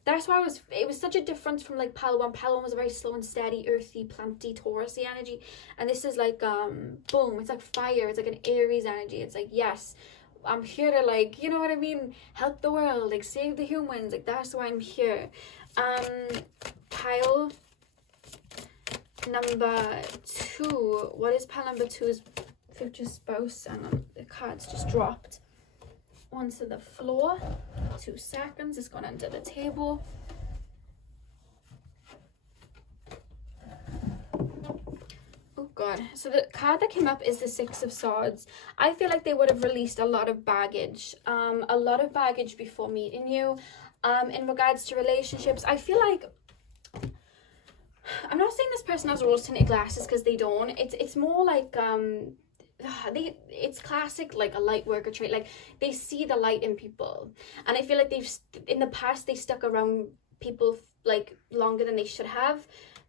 That's why it was such a difference from like Pal 1. Pal 1 was a very slow and steady, earthy, planty, Taurusy energy. And this is like, boom, it's like fire. It's like an Aries energy. It's like, yes, I'm here to like, you know what I mean? Help the world, like save the humans. Like that's why I'm here. Pile number 2. What is pile number 2's future spouse? Hang on, the card's just dropped onto the floor. 2 seconds, it's gone under the table. Oh god. So the card that came up is the 6 of Swords. I feel like they would have released a lot of baggage before meeting you. In regards to relationships, I feel like, I'm not saying this person has rose tinted glasses, because they don't. It's more like it's classic like a light worker trait. Like they see the light in people, and I feel like in the past they stuck around people like longer than they should have,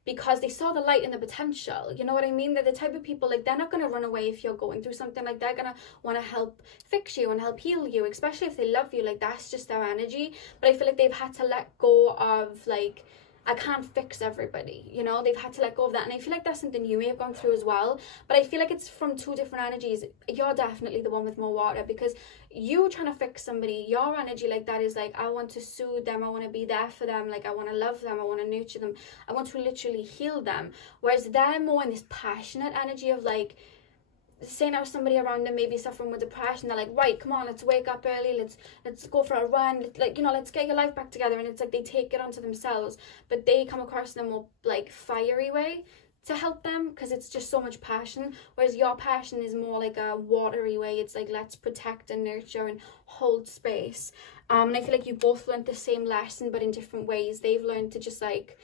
because they saw the light and the potential. You know what I mean? They're the type of people, like they're not going to run away if you're going through something. Like they're going to want to help fix you and help heal you, especially if they love you. Like that's just their energy. But I feel like they've had to let go of like, I can't fix everybody, you know. They've had to let go of that, and I feel like that's something you may have gone through as well. But I feel like it's from 2 different energies. You're definitely the one with more water, because you trying to fix somebody, your energy like that is like, I want to soothe them, I want to be there for them, like I want to love them, I want to nurture them, I want to literally heal them. Whereas they're more in this passionate energy of like, say now somebody around them may be suffering with depression, they're like, right, come on, let's wake up early, let's go for a run, like, you know, let's get your life back together. And it's like they take it onto themselves, but they come across in a more like fiery way to help them, because it's just so much passion. Whereas your passion is more like a watery way. It's like, let's protect and nurture and hold space. And I feel like you both learned the same lesson, but in different ways. They've learned to just like,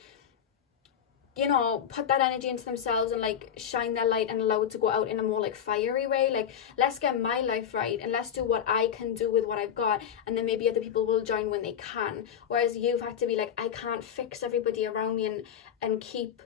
you know, put that energy into themselves and like shine their light and allow it to go out in a more like fiery way. Like, let's get my life right and let's do what I can do with what I've got, and then maybe other people will join when they can. Whereas you've had to be like, I can't fix everybody around me and keep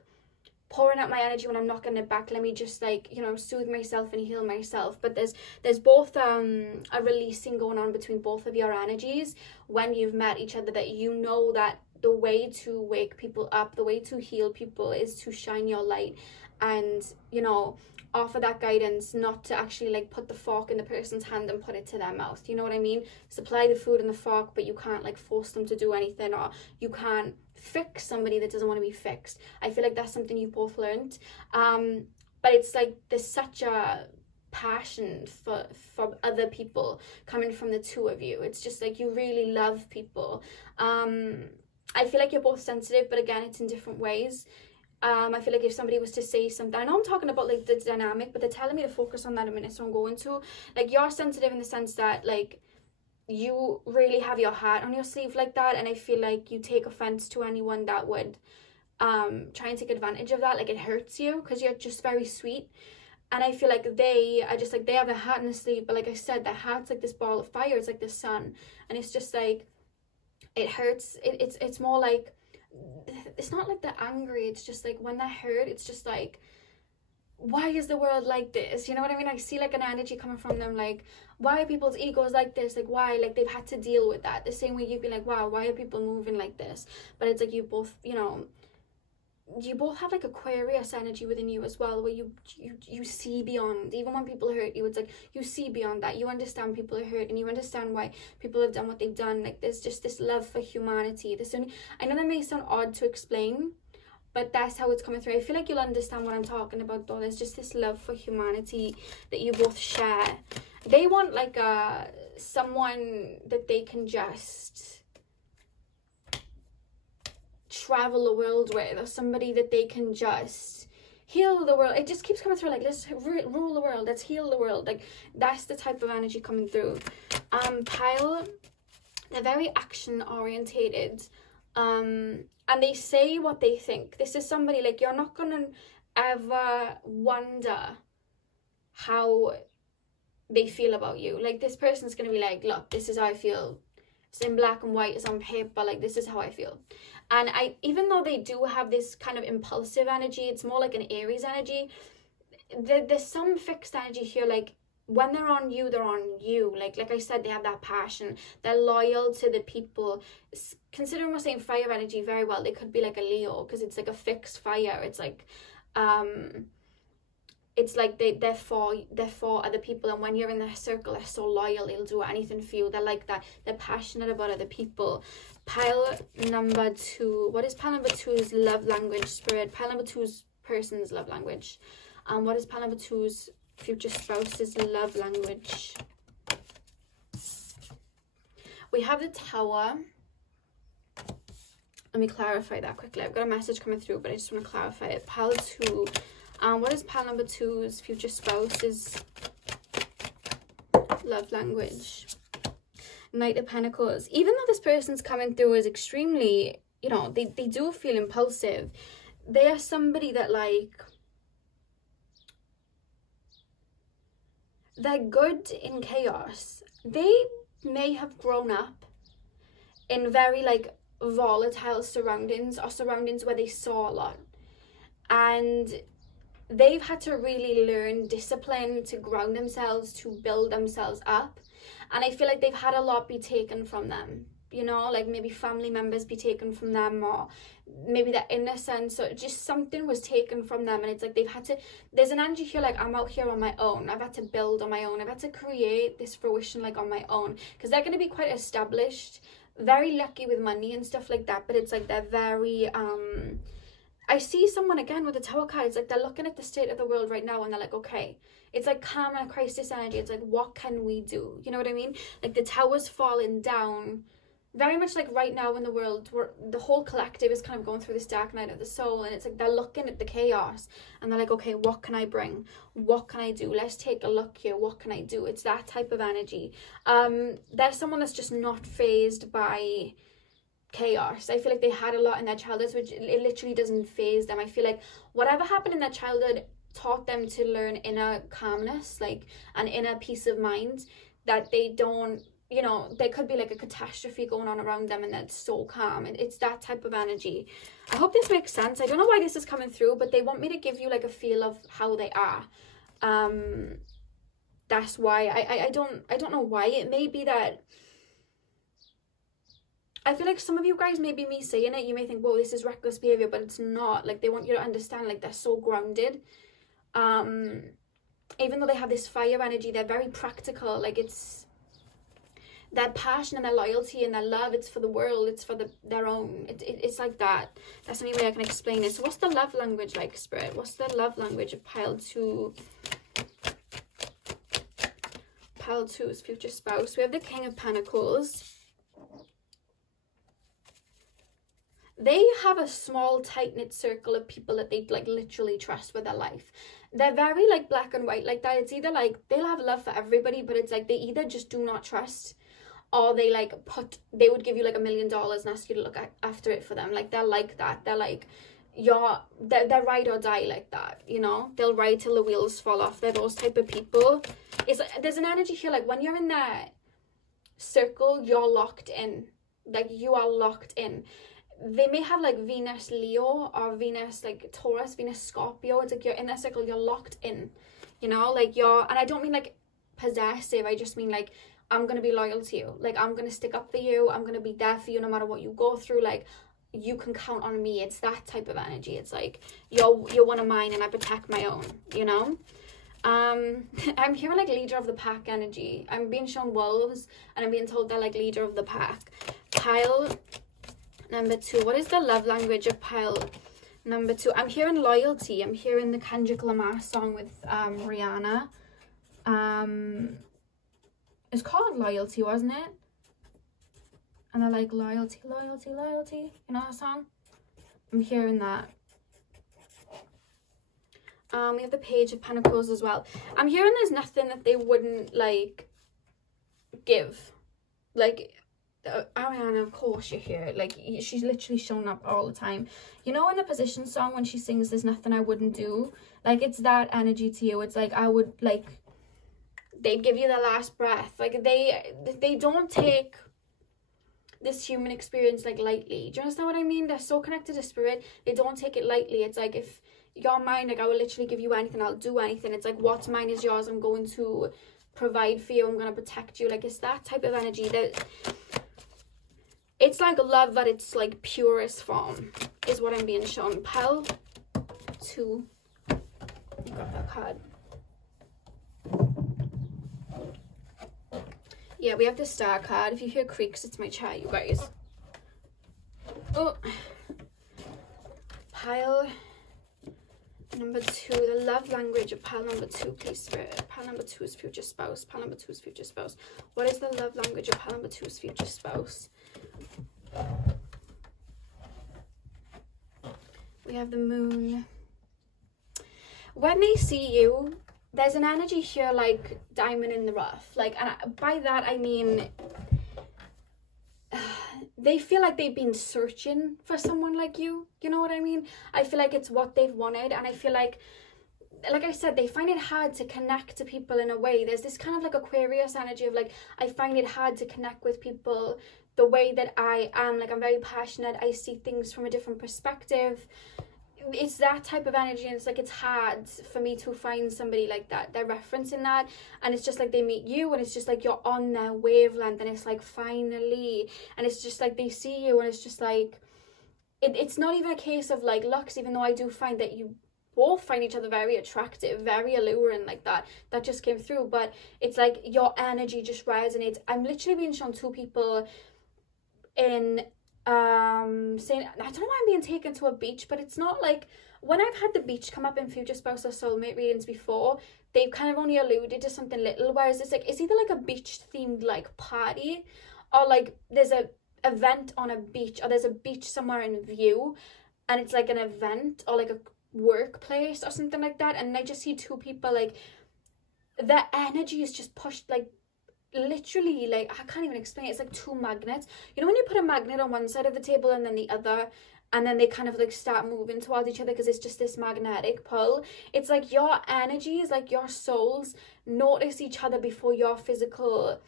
pouring out my energy when I'm not getting it back. Let me just like, you know, soothe myself and heal myself. But there's both a releasing going on between both of your energies when you've met each other, that you know that the way to wake people up, the way to heal people is to shine your light and, you know, offer that guidance, not to actually like put the fork in the person's hand and put it to their mouth. You know what I mean? Supply the food and the fork, but you can't like force them to do anything, or you can't fix somebody that doesn't want to be fixed. I feel like that's something you've both learned. But it's like there's such a passion for other people coming from the two of you. It's just like you really love people. I feel like you're both sensitive, but again, it's in different ways. I feel like if somebody was to say something, I know I'm talking about like the dynamic, but they're telling me to focus on that in a minute, so I'm going to. Like, you're sensitive in the sense that like you really have your heart on your sleeve like that, and I feel like you take offense to anyone that would try and take advantage of that. Like, it hurts you because you're just very sweet. And I feel like they are just like, they have their heart in the sleeve, but like I said, their heart's like this ball of fire. It's like the sun, and it's just like, it hurts. It's more like, it's not like they're angry, it's just like when they're hurt, it's just like, why is the world like this? You know what I mean? I see like an energy coming from them, like, why are people's egos like this? Like, why? Like, they've had to deal with that the same way you've been like, wow, why are people moving like this? But it's like you both, you know, you both have like Aquarius energy within you as well, where you see beyond. Even when people hurt you, it's like you see beyond that. You understand people are hurt, and you understand why people have done what they've done. Like, there's just this love for humanity. I know that may sound odd to explain, but that's how it's coming through. I feel like you'll understand what I'm talking about though. There's just this love for humanity that you both share. They want like someone that they can just travel the world with, or somebody that they can just heal the world. It just keeps coming through like, let's rule the world, let's heal the world. Like, that's the type of energy coming through. Pile, they're very action orientated, and they say what they think. This is somebody like, you're not gonna ever wonder how they feel about you. Like, this person's gonna be like, look, this is how I feel. It's in black and white, it's on paper, like, this is how I feel. And even though they do have this kind of impulsive energy, it's more like an Aries energy. There's some fixed energy here, like, when they're on you, they're on you. Like I said, they have that passion. They're loyal to the people. Considering we're saying fire energy, very well, they could be like a Leo, because it's like a fixed fire. It's like, they're for other people, and when you're in their circle, they're so loyal, they'll do anything for you. They're like that. They're passionate about other people. Pile number 2. What is pile number 2's love language, spirit? Pile number 2's person's love language. What is pile number 2's future spouse's love language? We have the Tower. Let me clarify that quickly. I've got a message coming through, but I just want to clarify it. Pile 2. What is pile number 2's future spouse's love language? Knight of Pentacles. Even though this person's coming through as extremely, you know, they do feel impulsive, they are somebody that, like, they're good in chaos. They may have grown up in very, like, volatile surroundings, or surroundings where they saw a lot, and they've had to really learn discipline to ground themselves, to build themselves up. And I feel like they've had a lot be taken from them, you know, like maybe family members be taken from them, or maybe their innocence, or just something was taken from them. And it's like they've had to, there's an energy here like, I'm out here on my own. I've had to build on my own. I've had to create this fruition like on my own, because they're going to be quite established, very lucky with money and stuff like that. But it's like they're very, I see someone again with the Tower card. It's like they're looking at the state of the world right now, and they're like, okay, it's like calm and crisis energy. It's like, what can we do? You know what I mean? Like, the tower's falling down, very much like right now in the world, where the whole collective is kind of going through this dark night of the soul, and it's like they're looking at the chaos, and they're like, okay, what can I bring? What can I do? Let's take a look here. What can I do? It's that type of energy. There's someone that's just not phased by chaos. I feel like they had a lot in their childhood, which it literally doesn't phase them. I feel like whatever happened in their childhood taught them to learn inner calmness, like an inner peace of mind, that they don't, you know, there could be like a catastrophe going on around them and they're so calm. It's that type of energy. I hope this makes sense. I don't know why this is coming through, but they want me to give you like a feel of how they are. That's why I don't know why. It may be that I feel like some of you guys, maybe me saying it, you may think, whoa, this is reckless behavior, but it's not. Like, they want you to understand, like, they're so grounded. Even though they have this fire energy, they're very practical. Like, Their passion and their loyalty and their love, it's for the world, it's for their own. It's like that. That's the only way I can explain it. So what's the love language like, Spirit? What's the love language of pile 2? Pile 2's future spouse. We have the King of Pentacles. They have a small, tight-knit circle of people that they, like, literally trust with their life. They're very, like, black and white like that. It's either, like, they'll have love for everybody, but it's, like, they either just do not trust, or they, like, they would give you, like, $1 million and ask you to look after it for them. Like, they're like that. They're, like, they're ride or die like that, you know? They'll ride till the wheels fall off. They're those type of people. It's, there's an energy here, like, when you're in that circle, you're locked in. Like, you are locked in. They may have, like, Venus Leo or Venus, like, Taurus, Venus Scorpio. It's like you're in that circle, you're locked in, you know? Like, and I don't mean, like, possessive. I just mean, like, I'm going to be loyal to you. Like, I'm going to stick up for you. I'm going to be there for you no matter what you go through. Like, you can count on me. It's that type of energy. It's like, you're one of mine and I protect my own, you know? I'm hearing, like, leader of the pack energy. I'm being shown wolves and I'm being told they're, like, leader of the pack. Pile number 2. What is the love language of pile number 2? I'm hearing loyalty. I'm hearing the Kendrick Lamar song with Rihanna. It's called Loyalty, wasn't it? And they're like, loyalty, loyalty, loyalty. You know that song? I'm hearing that. We have the Page of Pentacles as well. I'm hearing there's nothing that they wouldn't, like, give. Like, Ariana, of course you're here. Like, she's literally shown up all the time. You know in the Position song when she sings there's nothing I wouldn't do? Like, it's that energy to you. It's like, I would, like, they'd give you their last breath. Like, they don't take this human experience, like, lightly. Do you understand what I mean? They're so connected to spirit, they don't take it lightly. It's like, if you're mine, like, I will literally give you anything, I'll do anything. It's like, what's mine is yours. I'm going to provide for you, I'm going to protect you. Like, it's that type of energy that it's like love, but it's like purest form is what I'm being shown. Pile 2. Got that card. Yeah, we have the Star card. If you hear creaks, it's my chair, you guys. Oh. Pile number 2. The love language of pile number 2, please, Spirit. Pile number 2's future spouse. Pile number 2's future spouse. What is the love language of pile number 2's future spouse? We have the Moon. When they see you, there's an energy here like diamond in the rough. Like, and by that I mean they feel like they've been searching for someone like you. You know what I mean? I feel like it's what they've wanted, and I feel like I said, they find it hard to connect to people in a way. There's this kind of like Aquarius energy of like, I find it hard to connect with people the way that I am. Like, I'm very passionate. I see things from a different perspective. It's that type of energy, and it's like, it's hard for me to find somebody like that. They're referencing that, and it's just like they meet you, and it's just like you're on their wavelength, and it's like, finally. And it's just like they see you, and it's just like, it's not even a case of like looks, even though I do find that you both find each other very attractive, very alluring, like that just came through. But it's like your energy just resonates. I'm literally being shown 2 people in saying, I don't know why I'm being taken to a beach, but it's not like, when I've had the beach come up in future spouse or soulmate readings before, they've kind of only alluded to something little, whereas it's like, it's either like a beach themed like party, or like there's a event on a beach, or there's a beach somewhere in view, and it's like an event or like a workplace or something like that. And I just see 2 people, like their energy is just pushed, like literally, like I can't even explain it. It's like 2 magnets. You know when you put a magnet on one side of the table and then the other, and then they kind of like start moving towards each other because it's just this magnetic pull. It's like your energies, like your souls notice each other before your physical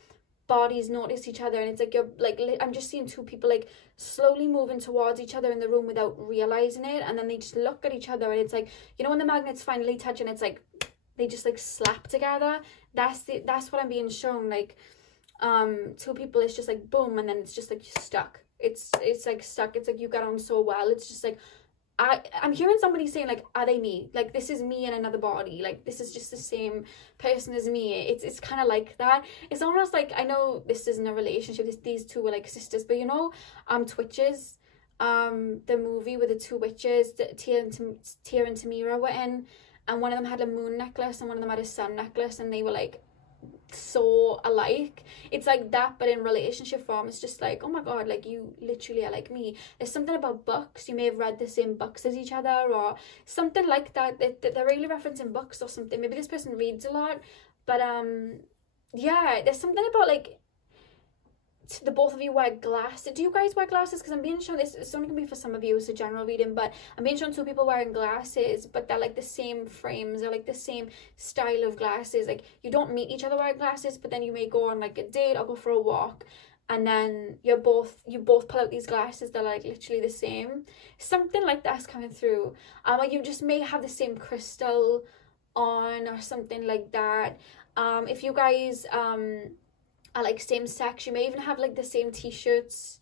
bodies notice each other. And it's like, you're like, I'm just seeing 2 people like slowly moving towards each other in the room without realizing it, and then they just look at each other, and it's like, you know when the magnets finally touch and it's like they just like slap together. That's what I'm being shown. Like 2 people, it's just like boom, and then it's just like stuck. It's like stuck. It's like you got on so well. It's just like I'm hearing somebody saying, like, are they me? Like, this is me in another body. Like, this is just the same person as me. It's kind of like that. It's almost like, I know this isn't a relationship. These two were like sisters, but you know, Twitches, the movie with the two witches that Tia and Tamira were in, and one of them had a moon necklace and one of them had a sun necklace, and they were like so alike. It's like that, but in relationship form. It's just like, oh my god, like, you literally are like me. There's something about books. You may have read the same books as each other or something like that, that they're really referencing books or something. Maybe this person reads a lot, but yeah, there's something about, like, the both of you wear glasses. Do you guys wear glasses? Because I'm being shown this, it's only gonna be for some of you, it's a general reading, but I'm being shown two people wearing glasses, but they're like the same frames, they're like the same style of glasses. Like, you don't meet each other wearing glasses, but then you may go on like a date or go for a walk, and then you both pull out these glasses, they're like literally the same. Something like that's coming through. Or you just may have the same crystal on or something like that. If you guys are like same sex, you may even have like the same t-shirts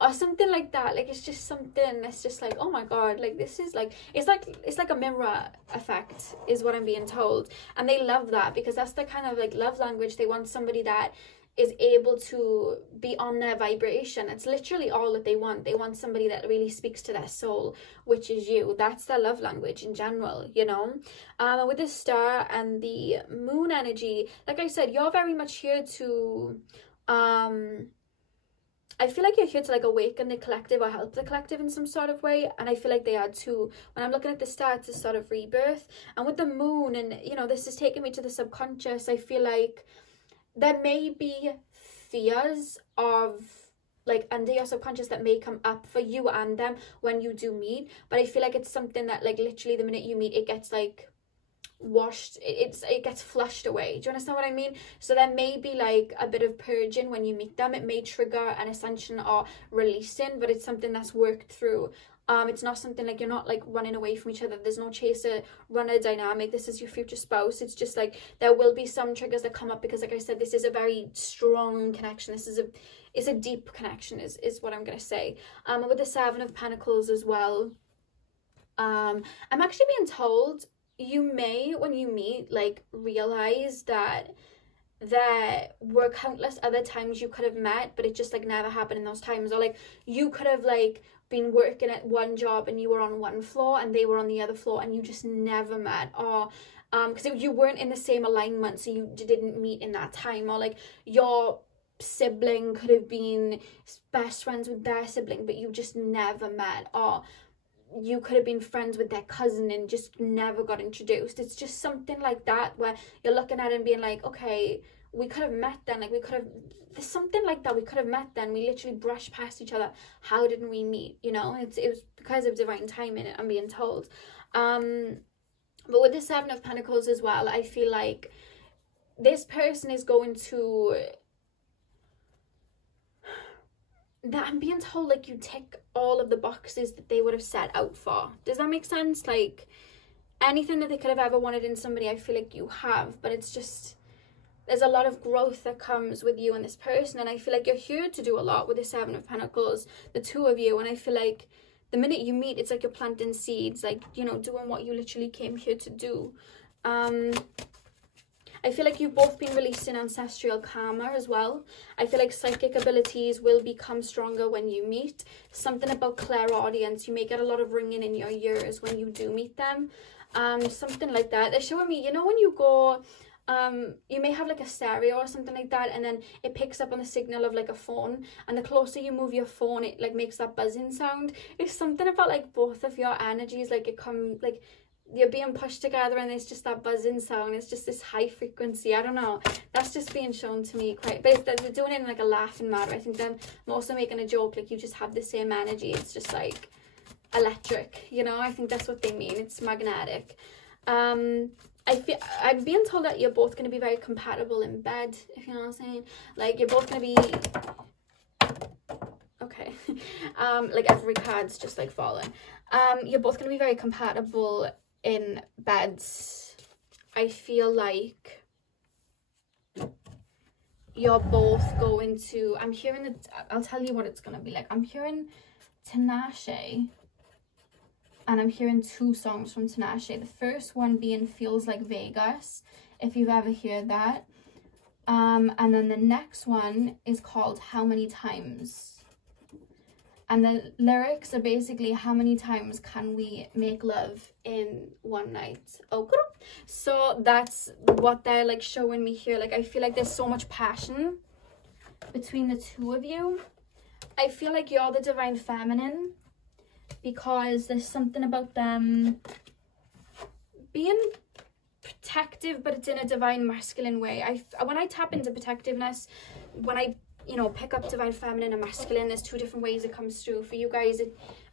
or something like that. Like, it's just something that's just like, oh my god, like, this is like, it's like a mirror effect is what I'm being told. And they love that because that's the kind of like love language. They want somebody that is able to be on their vibration. It's literally all that they want. They want somebody that really speaks to their soul, which is you. That's their love language in general, you know. With the star and the moon energy, like I said, you're very much here to I feel like you're here to like awaken the collective or help the collective in some sort of way, and I feel like they are too. When I'm looking at the star, it's a sort of rebirth, and with the moon, and you know, this is taking me to the subconscious. I feel like there may be fears of like under your subconscious that may come up for you and them when you do meet, but I feel like it's something that like literally the minute you meet, it gets like washed, it gets flushed away. Do you understand what I mean? So there may be like a bit of purging when you meet them. It may trigger an ascension or releasing, but it's something that's worked through. It's not something like you're not like running away from each other. There's no chaser runner dynamic. This is your future spouse. It's just like there will be some triggers that come up because, like I said, this is a very strong connection. It's a deep connection is what I'm gonna say. With the Seven of Pentacles as well, I'm actually being told you may, when you meet, like realize that there were countless other times you could have met, but it just like never happened in those times. Or like you could have like been working at one job and you were on one floor and they were on the other floor and you just never met. Or because you weren't in the same alignment, so you didn't meet in that time. Or like your sibling could have been best friends with their sibling, but you just never met. Or you could have been friends with their cousin and just never got introduced. It's just something like that where you're looking at it and being like, okay, we could have met then. Like, we could have, there's something like that. We could have met then. We literally brushed past each other. How didn't we meet? You know, it was because of divine timing, I'm being told. But with the Seven of Pentacles as well, I feel like this person is going to, that I'm being told like you tick all of the boxes that they would have set out for. Does that make sense? Like anything that they could have ever wanted in somebody, I feel like you have, but it's just, there's a lot of growth that comes with you and this person, and I feel like you're here to do a lot with the Seven of Pentacles, the two of you, and I feel like the minute you meet, it's like you're planting seeds, like, you know, doing what you literally came here to do. I feel like you've both been releasing ancestral karma as well. I feel like psychic abilities will become stronger when you meet. Something about clairaudience. You may get a lot of ringing in your ears when you do meet them. Something like that. They're showing me, you know, when you go, you may have like a stereo or something like that, and then it picks up on the signal of like a phone, and the closer you move your phone, it like makes that buzzing sound. It's something about like both of your energies, like it come like you're being pushed together and it's just that buzzing sound. It's just this high frequency. I don't know, that's just being shown to me quite, but they're doing it in like a laughing manner. I think they're also making a joke, like you just have the same energy. It's just like electric, you know. I think that's what they mean. It's magnetic. I'm being told that you're both going to be very compatible in bed, if you know what I'm saying. Like you're both going to be okay. Like every card's just like falling. You're both going to be very compatible in beds. I feel like you're both going to, I'm hearing that, I'll tell you what it's going to be like. I'm hearing Tinashe and I'm hearing 2 songs from Tinashe. The first one being Feels Like Vegas, if you've ever heard that. And then the next one is called How Many Times. And the lyrics are basically, how many times can we make love in one night? Oh, so that's what they're like showing me here. Like, I feel like there's so much passion between the 2 of you. I feel like you're the divine feminine, because there's something about them being protective, but it's in a divine masculine way. When I tap into protectiveness, when I, you know, pick up divine feminine and masculine, there's 2 different ways it comes through. For you guys,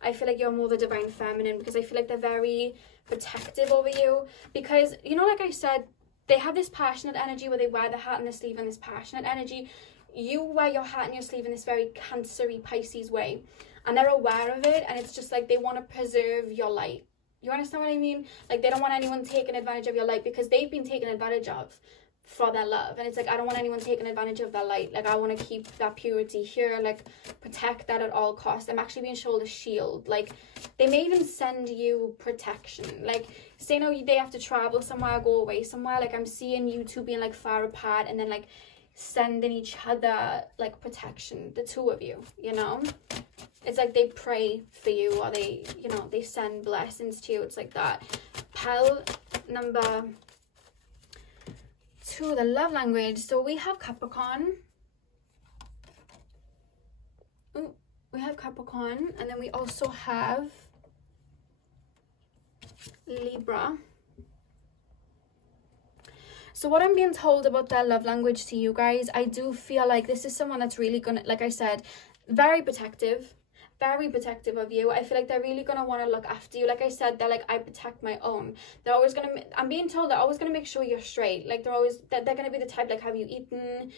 I feel like you're more the divine feminine, because I feel like they're very protective over you, because, you know, like I said, they have this passionate energy where they wear the heart and the sleeve, and this passionate energy, you wear your heart and your sleeve in this very Cancer-y, Pisces way, and they're aware of it, and it's just like they want to preserve your light. You understand what I mean? Like, they don't want anyone taking advantage of your light, because they've been taken advantage of for their love, and it's like, I don't want anyone taking advantage of their light. Like, I want to keep that purity here, like, protect that at all costs. I'm actually being shown a shield. Like, they may even send you protection. Like, say now they have to travel somewhere, go away somewhere, like, I'm seeing you 2 being like far apart, and then like sending each other like protection, the 2 of you, you know. It's like they pray for you, or they, you know, they send blessings to you. It's like that. Pile number 2, the love language. So we have Capricorn. Ooh, we have Capricorn, and then we also have Libra. So what I'm being told about their love language to you guys, I do feel like this is someone that's really gonna, like I said, very protective of you. I feel like they're really gonna want to look after you. Like I said, they're like, I protect my own. They're always gonna, I'm being told they're always gonna make sure you're straight. Like, they're gonna be the type, like, have you eaten?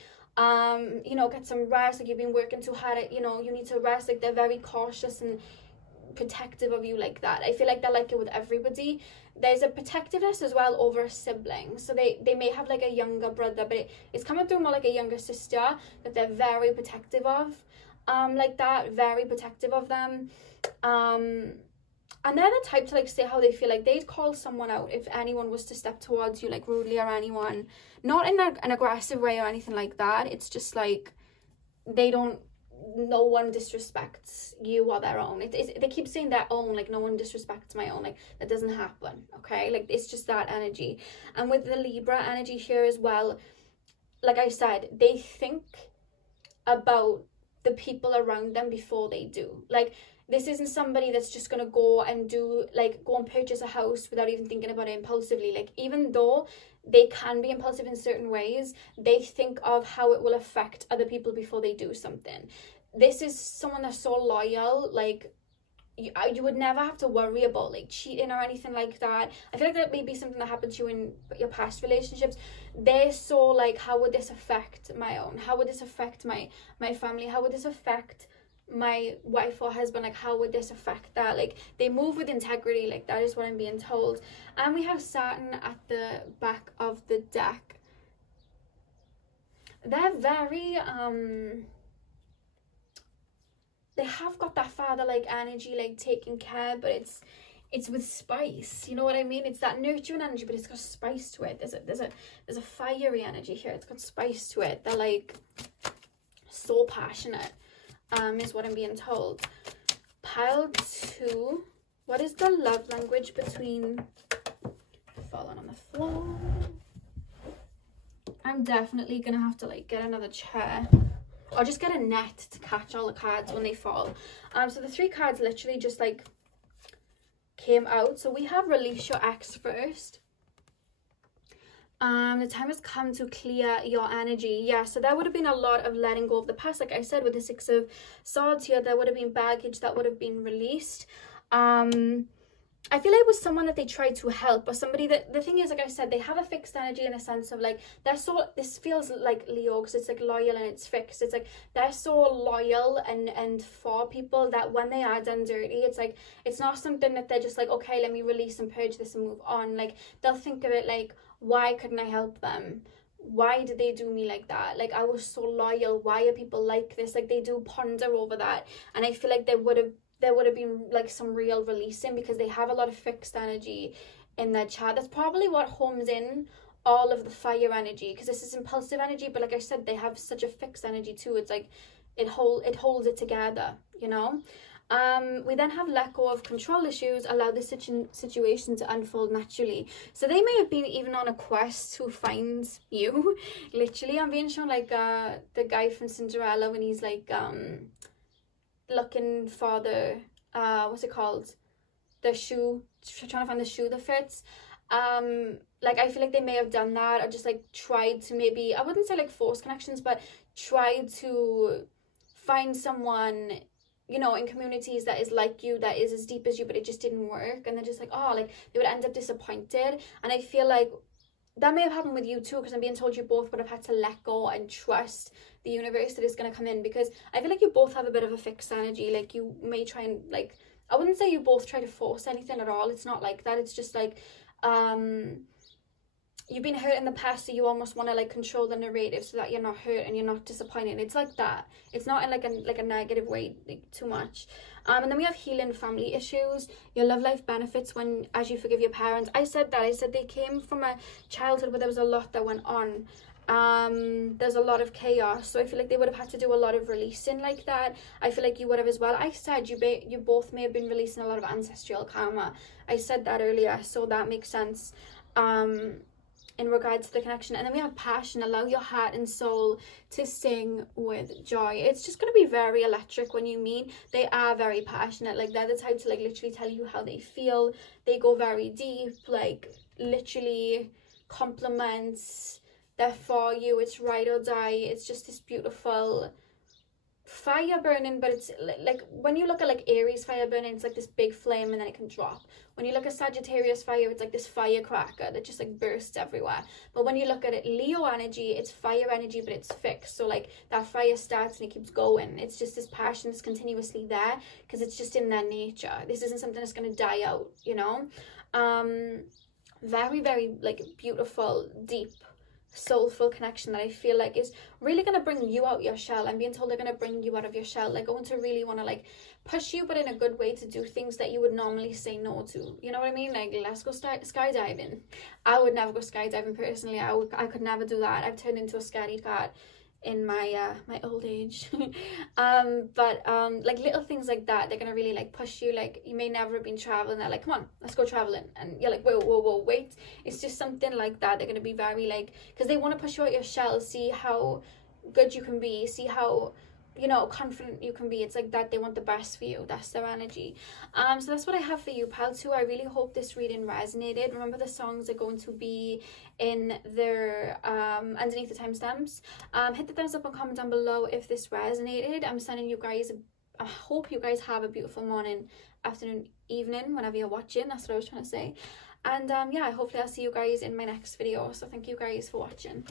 You know, get some rest. Like, you've been working too hard, you know, you need to rest. Like, they're very cautious and protective of you like that. I feel like they're like it with everybody. There's a protectiveness as well over a sibling. So they may have like a younger brother, but it's coming through more like a younger sister that they're very protective of. Like that, very protective of them. And they're the type to like say how they feel. Like, they'd call someone out if anyone was to step towards you like rudely, or anyone, not in an aggressive way or anything like that. It's just like no one disrespects you or their own. They keep saying their own, like, no one disrespects my own. Like, that doesn't happen, okay? Like, it's just that energy. And with the Libra energy here as well, like I said, they think about the people around them before they do. Like, this isn't somebody that's just gonna go and purchase a house without even thinking about it impulsively. Like, even though they can be impulsive in certain ways, they think of how it will affect other people before they do something. This is someone that's so loyal. Like, you would never have to worry about like cheating or anything like that. I feel like that may be something that happened to you in your past relationships. They're so like, how would this affect my own? How would this affect my family? How would this affect my wife or husband? Like, how would this affect that? Like, they move with integrity. Like, that is what I'm being told. And we have Saturn at the back of the deck. They're very they have got that father like energy, like taking care, but it's with spice. You know what I mean? It's that nurturing energy, but it's got spice to it. There's a fiery energy here. It's got spice to it. They're like so passionate. Is what I'm being told. Pile 2. What is the love language between... Falling on the floor. I'm definitely gonna have to like get another chair, or just get a net to catch all the cards when they fall. So the 3 cards literally just like came out. So we have release your ex first. The time has come to clear your energy. Yeah, so there would have been a lot of letting go of the past. Like I said, with the 6 of Swords here, there would have been baggage that would have been released. I feel like it was someone that they tried to help, or somebody that, the thing is, like I said, they have a fixed energy in a sense of like, they're so, this feels like Leo, because it's like loyal and it's fixed. It's like, they're so loyal and for people that when they are done dirty, it's like, it's not something that they're just like, okay, let me release and purge this and move on. Like, they'll think of it like, why couldn't I help them? Why did they do me like that? Like, I was so loyal. Why are people like this? Like, they do ponder over that. And I feel like they would have there would have been like some real releasing, because they have a lot of fixed energy in their chart. That's probably what homes in all of the fire energy, because this is impulsive energy, but like I said, they have such a fixed energy too. It's like it holds it together, you know. We then have let go of control issues, allow the situation to unfold naturally. So they may have been even on a quest to find you. Literally, I'm being shown like the guy from Cinderella when he's like looking for the what's it called, the shoe, trying to find the shoe that fits. Like I feel like they may have done that, or just like tried to, maybe, I wouldn't say like force connections, but tried to find someone, you know, in communities that is like you, that is as deep as you, but it just didn't work. And they're just like, oh, like they would end up disappointed. And I feel like that may have happened with you too, because I'm being told you both would have had to let go and trust the universe that is going to come in, because I feel like you both have a bit of a fixed energy. Like you may try and, like, I wouldn't say you both try to force anything at all. It's not like that. It's just like you've been hurt in the past, so you almost want to like control the narrative so that you're not hurt and you're not disappointed. It's like that. It's not in like a negative way, like, too much. And then we have healing family issues. Your love life benefits when, as you forgive your parents. I said they came from a childhood where there was a lot that went on. There's a lot of chaos, so I feel like they would have had to do a lot of releasing like that. I feel like you would have as well. I said you both may have been releasing a lot of ancestral karma. I said that earlier, so that makes sense in regards to the connection. And then we have passion. Allow your heart and soul to sing with joy. It's just going to be very electric when you meet. They are very passionate. Like they're the type to like literally tell you how they feel. They go very deep, like literally compliments. They're for you. It's ride or die. It's just this beautiful fire burning, but it's like when you look at like Aries fire burning, it's like this big flame and then it can drop. When you look at Sagittarius fire, it's like this firecracker that just like bursts everywhere. But when you look at it, Leo energy, it's fire energy, but it's fixed. So like that fire starts and it keeps going. It's just this passion that's continuously there because it's just in their nature. This isn't something that's going to die out, you know. Very, very like beautiful, deep, soulful connection that I feel like is really going to bring you out your shell. I'm being told they're going to bring you out of your shell. They're going to really want to like push you, but in a good way, to do things that you would normally say no to. You know what I mean? Like, let's go skydiving. I would never go skydiving personally. I could never do that. I've turned into a scaredy cat in my my old age. But like little things like that, they're gonna really like push you. Like you may never have been traveling, they're like, come on, let's go traveling, and you're like, whoa, wait. It's just something like that. They're gonna be very like, because they want to push you out your shell, see how good you can be, see how, you know, confident you can be. It's like that. They want the best for you. That's their energy. So that's what I have for you, pal 2. I really hope this reading resonated. Remember, the songs are going to be in their underneath the timestamps. Hit the thumbs up and comment down below if this resonated. I'm sending you guys, I hope you guys have a beautiful morning, afternoon, evening, whenever you're watching. That's what I was trying to say. And yeah, hopefully I'll see you guys in my next video. So thank you guys for watching.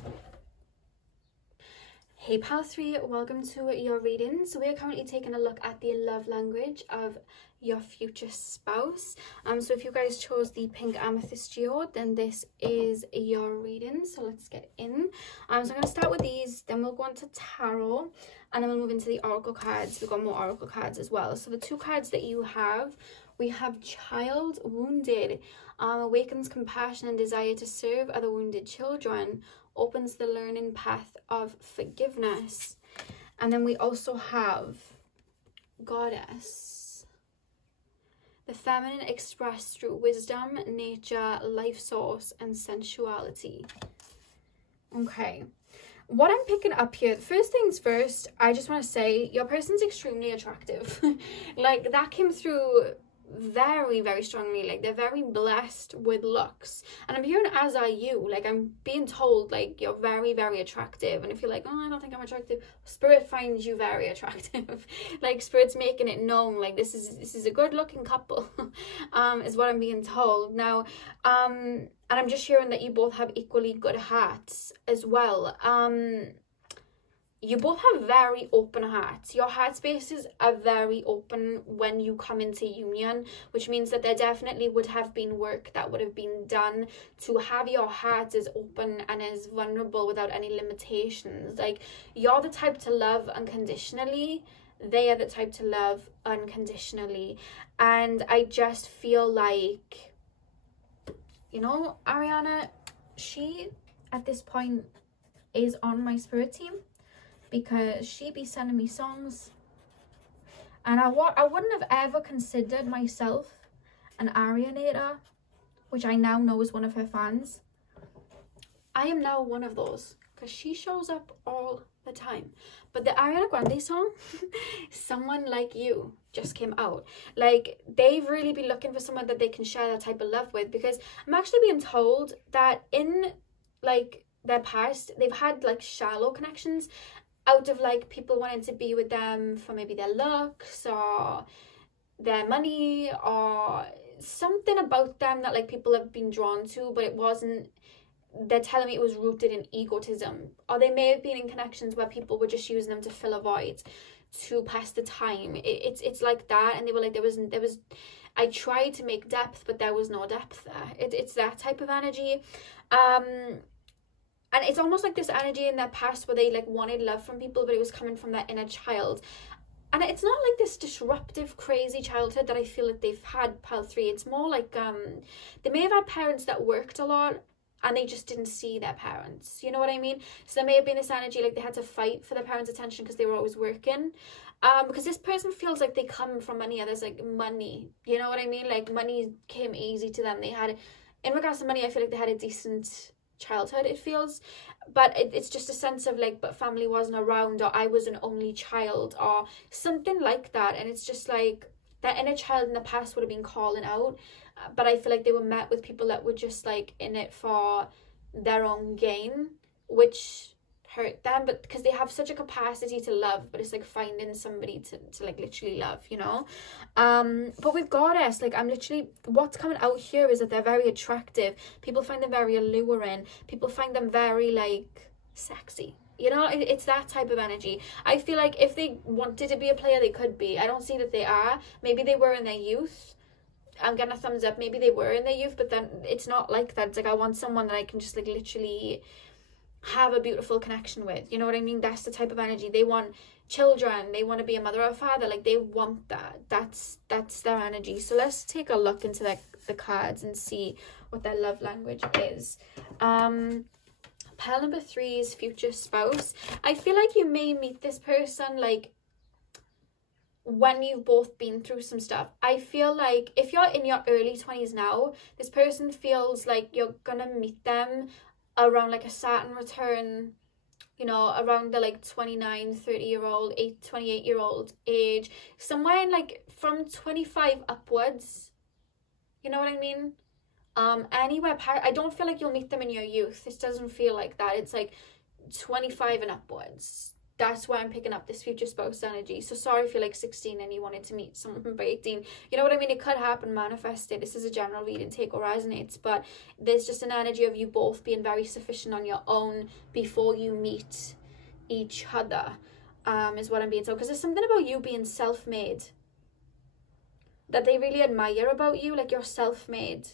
Hey pal 3, welcome to your reading. So we are currently taking a look at the love language of your future spouse. So if you guys chose the pink amethyst geode, then this is your reading. So let's get in. So I'm going to start with these, then we'll go on to tarot, and then we'll move into the oracle cards. We've got more oracle cards as well. So the 2 cards that you have, we have Child Wounded. Awakens compassion and desire to serve other wounded children. Opens the learning path of forgiveness. And then we also have Goddess. The feminine expressed through wisdom, nature, life source, and sensuality. Okay. What I'm picking up here, first things first, I just want to say your person's extremely attractive. Like, that came through very, very strongly. Like, they're very blessed with looks, and I'm hearing as are you. Like, I'm being told like you're very, very attractive, and if you're like, oh, I don't think I'm attractive, Spirit finds you very attractive. Like, Spirit's making it known, like this is a good looking couple. Is what I'm being told now. And I'm just hearing that you both have equally good hearts as well. You both have very open hearts. Your heart spaces are very open when you come into union, which means that there definitely would have been work that would have been done to have your heart as open and as vulnerable without any limitations. Like, you're the type to love unconditionally, they are the type to love unconditionally. And I just feel like, you know, Ariana, she at this point is on my spirit team, because she be sending me songs, and I wouldn't have ever considered myself an Arianator, which I now know is one of her fans. I am now one of those, because she shows up all the time. But the Ariana Grande song, Someone Like You, just came out. Like, they've really been looking for someone that they can share that type of love with, because I'm actually being told that in, like, their past, they've had, like, shallow connections out of, like, people wanting to be with them for maybe their looks or their money or something about them that, like, people have been drawn to, but it wasn't, they're telling me it was rooted in egotism. Or they may have been in connections where people were just using them to fill a void, to pass the time. It's like that. And they were like, there was I tried to make depth, but there was no depth there. It's that type of energy. And it's almost like this energy in their past where they, like, wanted love from people, but it was coming from their inner child. And it's not like this disruptive, crazy childhood that I feel like they've had, Pal 3. It's more like they may have had parents that worked a lot, and they just didn't see their parents. You know what I mean? So there may have been this energy like they had to fight for their parents' attention because they were always working. Because this person feels like they come from money, and there's, like, money. You know what I mean? Like, money came easy to them. They had, in regards to money, I feel like they had a decent childhood, it feels. But it's just a sense of, like, but family wasn't around, or I was an only child, or something like that. And it's just like, that inner child in the past would have been calling out. But I feel like they were met with people that were just, like, in it for their own gain, which hurt them. But because they have such a capacity to love, but it's like finding somebody to like literally love, you know. But with Goddess, like, I'm literally, what's coming out here is that they're very attractive. People find them very alluring. People find them very, like, sexy. You know, it's that type of energy. I feel like if they wanted to be a player, they could be. I don't see that they are. Maybe they were in their youth. I'm getting a thumbs up. Maybe they were in their youth, but then it's not like that. It's like, I want someone that I can just, like, literally have a beautiful connection with. You know what I mean? That's the type of energy. They want children. They want to be a mother or a father. Like, they want that. That's their energy. So let's take a look into, like, the cards and see what their love language is. Pile number 3 is future spouse. I feel like you may meet this person, like, when you've both been through some stuff. I feel like if you're in your early 20s now, this person feels like you're gonna meet them around, like, a Saturn return, you know, around the, like, 29, 30-year-old, 28-year-old age, somewhere in, like, from 25 upwards. You know what I mean? Anywhere, I don't feel like you'll meet them in your youth. This doesn't feel like that. It's like 25 and upwards. That's why I'm picking up this future spouse energy. So sorry if you're, like, 16 and you wanted to meet someone by 18. You know what I mean? It could happen, manifest it. This is a general reading, take what resonates. But there's just an energy of you both being very sufficient on your own before you meet each other, is what I'm being told. Because there's something about you being self-made that they really admire about you. Like, you're self-made.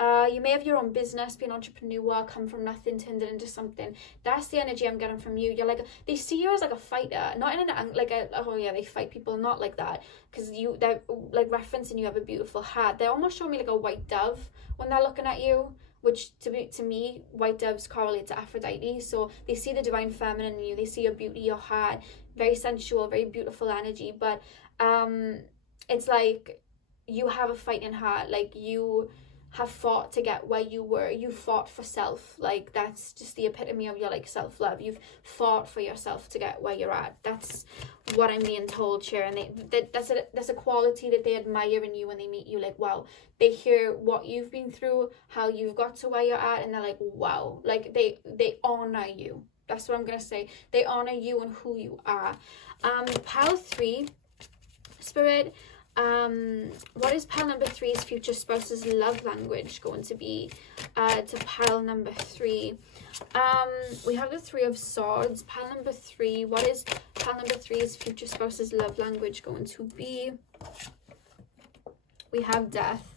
You may have your own business, be an entrepreneur, come from nothing, turned it into something. That's the energy I'm getting from you. You're like, they see you as, like, a fighter, not in an, like, oh yeah, they fight people, not like that. Because they're, like, referencing you have a beautiful heart. They almost show me, like, a white dove when they're looking at you, which to me, white doves correlate to Aphrodite. So they see the divine feminine in you. They see your beauty, your heart, very sensual, very beautiful energy. But it's like you have a fighting heart. Like, you have fought to get where you were. You fought for self. Like, that's just the epitome of your, like, self-love. You've fought for yourself to get where you're at. That's what I'm being told here. And that's a quality that they admire in you when they meet you. Like, wow, they hear what you've been through, how you've got to where you're at, and they're like, wow. Like, they honor you. That's what I'm gonna say. They honor you and who you are. Pile 3, Spirit. What is pile number 3's future spouse's love language going to be? To pile number 3, we have the 3 of Swords. Pile number 3, what is pile number 3's future spouse's love language going to be? We have Death.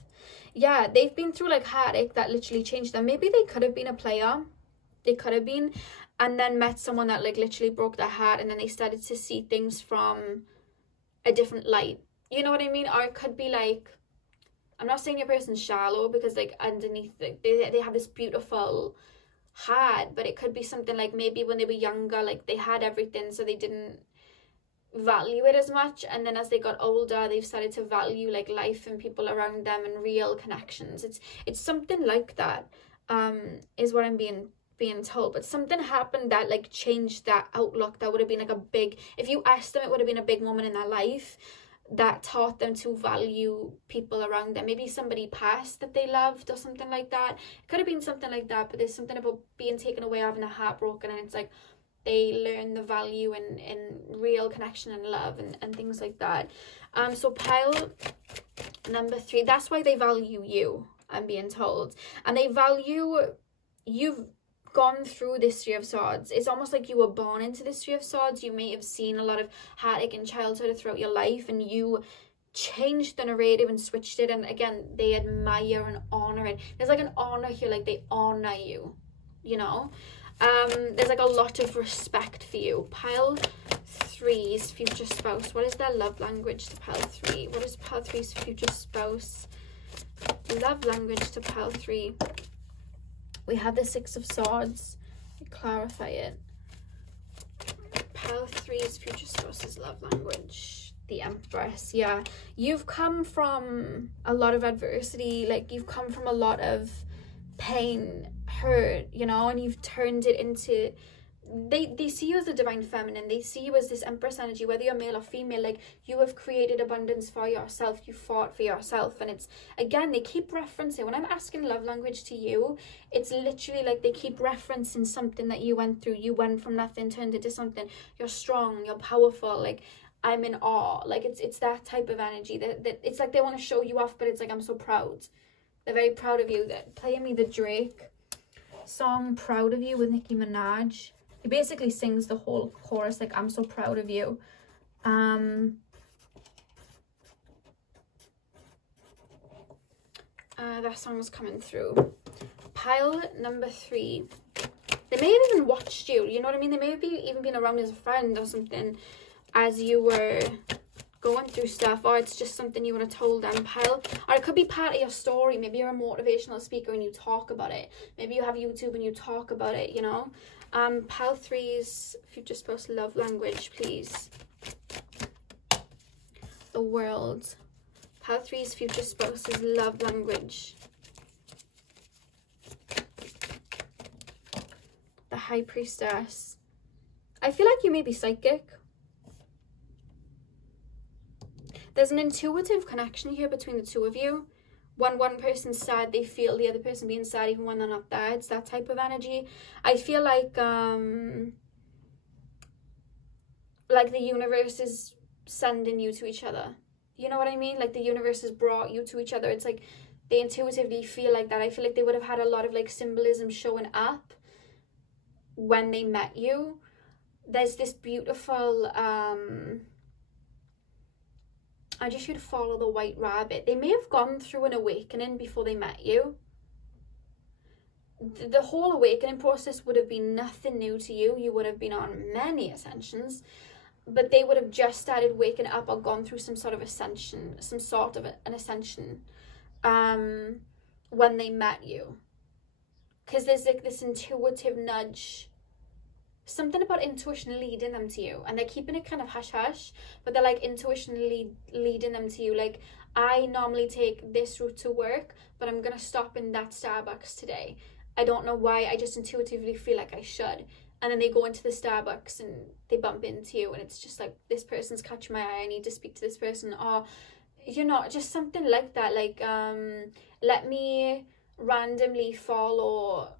Yeah, they've been through, like, heartache that literally changed them. Maybe they could have been a player. they could have been, and then met someone that like literally broke their heart, and then they started to see things from a different light. You know what I mean? Or it could be like, I'm not saying your person's shallow, because like underneath they have this beautiful heart, but it could be something like maybe when they were younger, like they had everything, so they didn't value it as much, and then as they got older they've started to value like life and people around them and real connections. It's something like that, is what I'm being told. But something happened that like changed that outlook. That would have been like a big, if you asked them, it would have been a big moment in their life that taught them to value people around them. Maybe somebody passed that they loved or something like that. It could have been something like that, but there's something about being taken away, having a heart broken, and it's like they learn the value in real connection and love and things like that. So pile number 3, that's why they value you, I'm being told. And they value, you've gone through this 3 of Swords. It's almost like you were born into this 3 of Swords. You may have seen a lot of heartache in childhood throughout your life, and you changed the narrative and switched it. And again, they admire and honor it. There's like an honor here, like they honor you, you know. There's like a lot of respect for you. Pile 3's future spouse. What is their love language to pile 3? What is pile 3's future spouse love language to pile 3? We have the 6 of Swords. Clarify it. Pile 3's future spouse's love language. The Empress. Yeah, you've come from a lot of adversity. Like you've come from a lot of pain, hurt, you know, and you've turned it into, they see you as the divine feminine. They see you as this Empress energy, whether you're male or female. Like you have created abundance for yourself. You fought for yourself. And it's, again, they keep referencing, when I'm asking love language to you, it's literally like they keep referencing something that you went through. You went from nothing, turned into something. You're strong, you're powerful. Like I'm in awe. Like it's that type of energy that it's like they want to show you off, but it's like, I'm so proud. They're very proud of you. That playing me the Drake song Proud of You with Nicki Minaj. He basically sings the whole chorus like, I'm so proud of you. That song's coming through. Pile number 3. They may have even watched you, you know what I mean? They may have even been around as a friend or something as you were going through stuff, or it's just something you would have told them. Pile, or it could be part of your story. Maybe you're a motivational speaker and you talk about it. Maybe you have YouTube and you talk about it, you know. Pile 3's future spouse love language, please. The World. Pile 3's future spouse's love language. The High Priestess. I feel like you may be psychic. There's an intuitive connection here between the 2 of you. When one person's sad, they feel the other person being sad even when they're not there. It's that type of energy. I feel like the universe is sending you to each other. You know what I mean? Like the universe has brought you to each other. It's like they intuitively feel like that. I feel like they would have had a lot of like symbolism showing up when they met you. There's this beautiful I just should follow the white rabbit. They may have gone through an awakening before they met you. The whole awakening process would have been nothing new to you. You would have been on many ascensions, but they would have just started waking up or gone through some sort of ascension, some sort of an ascension when they met you. Because there's like this intuitive nudge, something about intuition leading them to you, and they're keeping it kind of hush-hush, but they're like intuition leading them to you. Like, I normally take this route to work, but I'm gonna stop in that Starbucks today. I don't know why, I just intuitively feel like I should. And then they go into the Starbucks and they bump into you, and it's just like, this person's catching my eye, I need to speak to this person. Or, you know, just something like that. Like, let me randomly follow,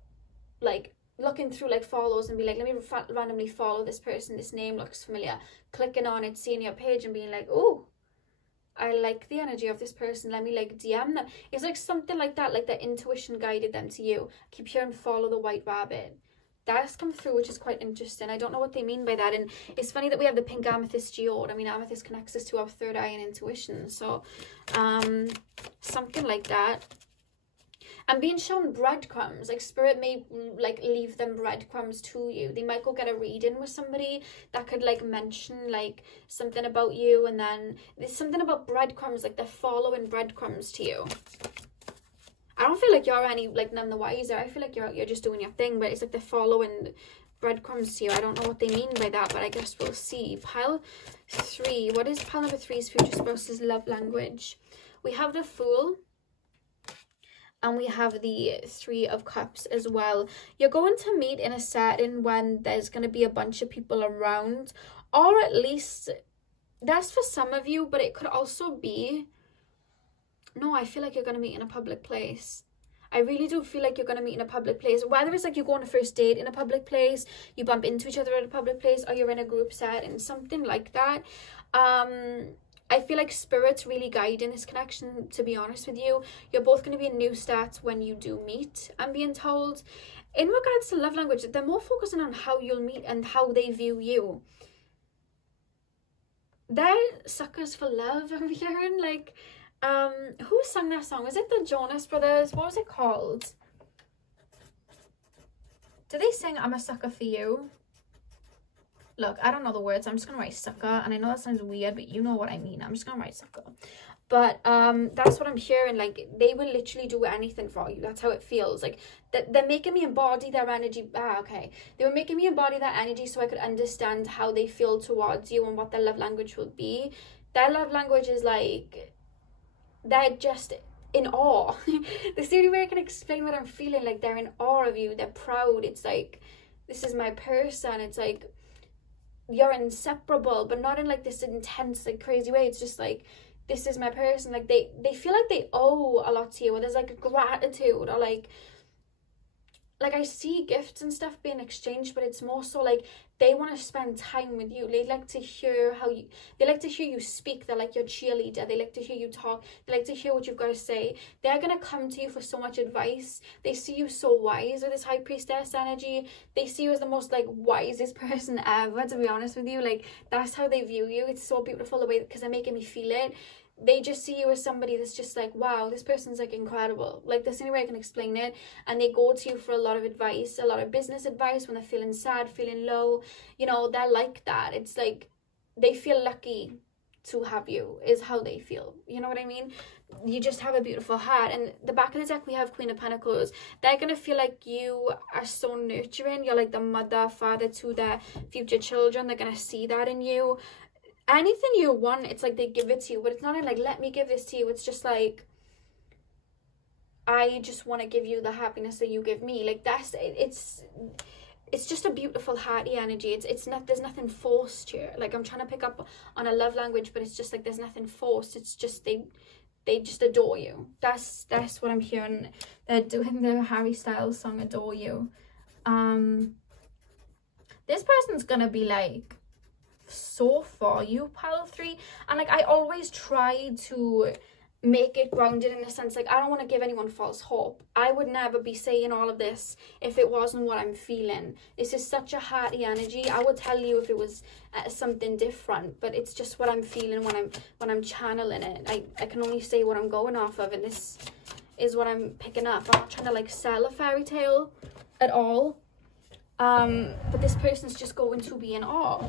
like, looking through like follows and be like, let me randomly follow this person, this name looks familiar, clicking on it, seeing your page and being like, oh, I like the energy of this person, let me like DM them. It's like something like that, like the intuition guided them to you. I keep hearing follow the white rabbit. That's come through, which is quite interesting. I don't know what they mean by that. And it's funny that we have the pink amethyst geode. I mean, amethyst connects us to our third eye and intuition, so something like that. I'm being shown breadcrumbs. Like spirit may like leave them breadcrumbs to you. They might go get a reading with somebody that could like mention like something about you, and then there's something about breadcrumbs, like they're following breadcrumbs to you. I don't feel like you're any like none the wiser. I feel like you're just doing your thing, but it's like they're following breadcrumbs to you. I don't know what they mean by that, but I guess we'll see. Pile 3. What is pile number 3's future spouse's love language? We have the Fool, and we have the 3 of Cups as well. You're going to meet in a setting when there's going to be a bunch of people around, or at least that's for some of you, but it could also be, no, I feel like you're going to meet in a public place. I really do feel like you're going to meet in a public place. Whether it's like you go on a first date in a public place, you bump into each other at a public place, or you're in a group setting, something like that. I feel like Spirit's really guiding this connection, to be honest with you. You're both going to be in new starts when you do meet, I'm being told. In regards to love language, they're more focusing on how you'll meet and how they view you. They're suckers for love, I'm hearing. Like, who sang that song? Was it the Jonas Brothers? What was it called? Did they sing I'm a Sucker for You? Look, I don't know the words. I'm just gonna write sucker, and I know that sounds weird, but you know what I mean. I'm just gonna write sucker. But that's what I'm hearing. Like, they will literally do anything for you. That's how it feels. Like, they're making me embody their energy. Okay. They were making me embody that energy so I could understand how they feel towards you and what their love language will be. Their love language is like, they're just in awe. That's the only way I can explain what I'm feeling. Like, they're in awe of you. They're proud. It's like, this is my person. It's like, you're inseparable, but not in like this intense, like crazy way. It's just like, this is my person. Like, they feel like they owe a lot to you, or there's like a gratitude, or like I see gifts and stuff being exchanged, but it's more so like they want to spend time with you. They like to hear they like to hear you speak. They're like your cheerleader. They like to hear you talk. They like to hear what you've got to say. They're gonna come to you for so much advice. They see you so wise with this high priestess energy. They see you as the most like wisest person ever, to be honest with you. Like, that's how they view you. It's so beautiful the way, because they're making me feel it. They just see you as somebody that's just like, wow, this person's like incredible. Like, that's the only way I can explain it. And they go to you for a lot of advice, a lot of business advice when they're feeling sad, feeling low. You know, they're like that. It's like they feel lucky to have you, is how they feel. You know what I mean? You just have a beautiful heart. And the back of the deck, we have Queen of Pentacles. They're going to feel like you are so nurturing. You're like the mother, father to their future children. They're going to see that in you. Anything you want, it's like they give it to you, but it's not like, let me give this to you. It's just like, I just want to give you the happiness that you give me. Like, that's it's just a beautiful hearty energy. It's not, there's nothing forced here. Like, I'm trying to pick up on a love language, but it's just like there's nothing forced. It's just they just adore you. That's what I'm hearing. They're doing the Harry Styles song Adore You. This person's gonna be like so for you, pile 3, and like I always try to make it grounded in a sense, like I don't want to give anyone false hope. I would never be saying all of this if it wasn't what I'm feeling. This is such a hearty energy. I would tell you if it was something different, but it's just what I'm feeling when I'm channeling it. I can only say what I'm going off of, and this is what I'm picking up. I'm not trying to like sell a fairy tale at all, but this person's just going to be in awe.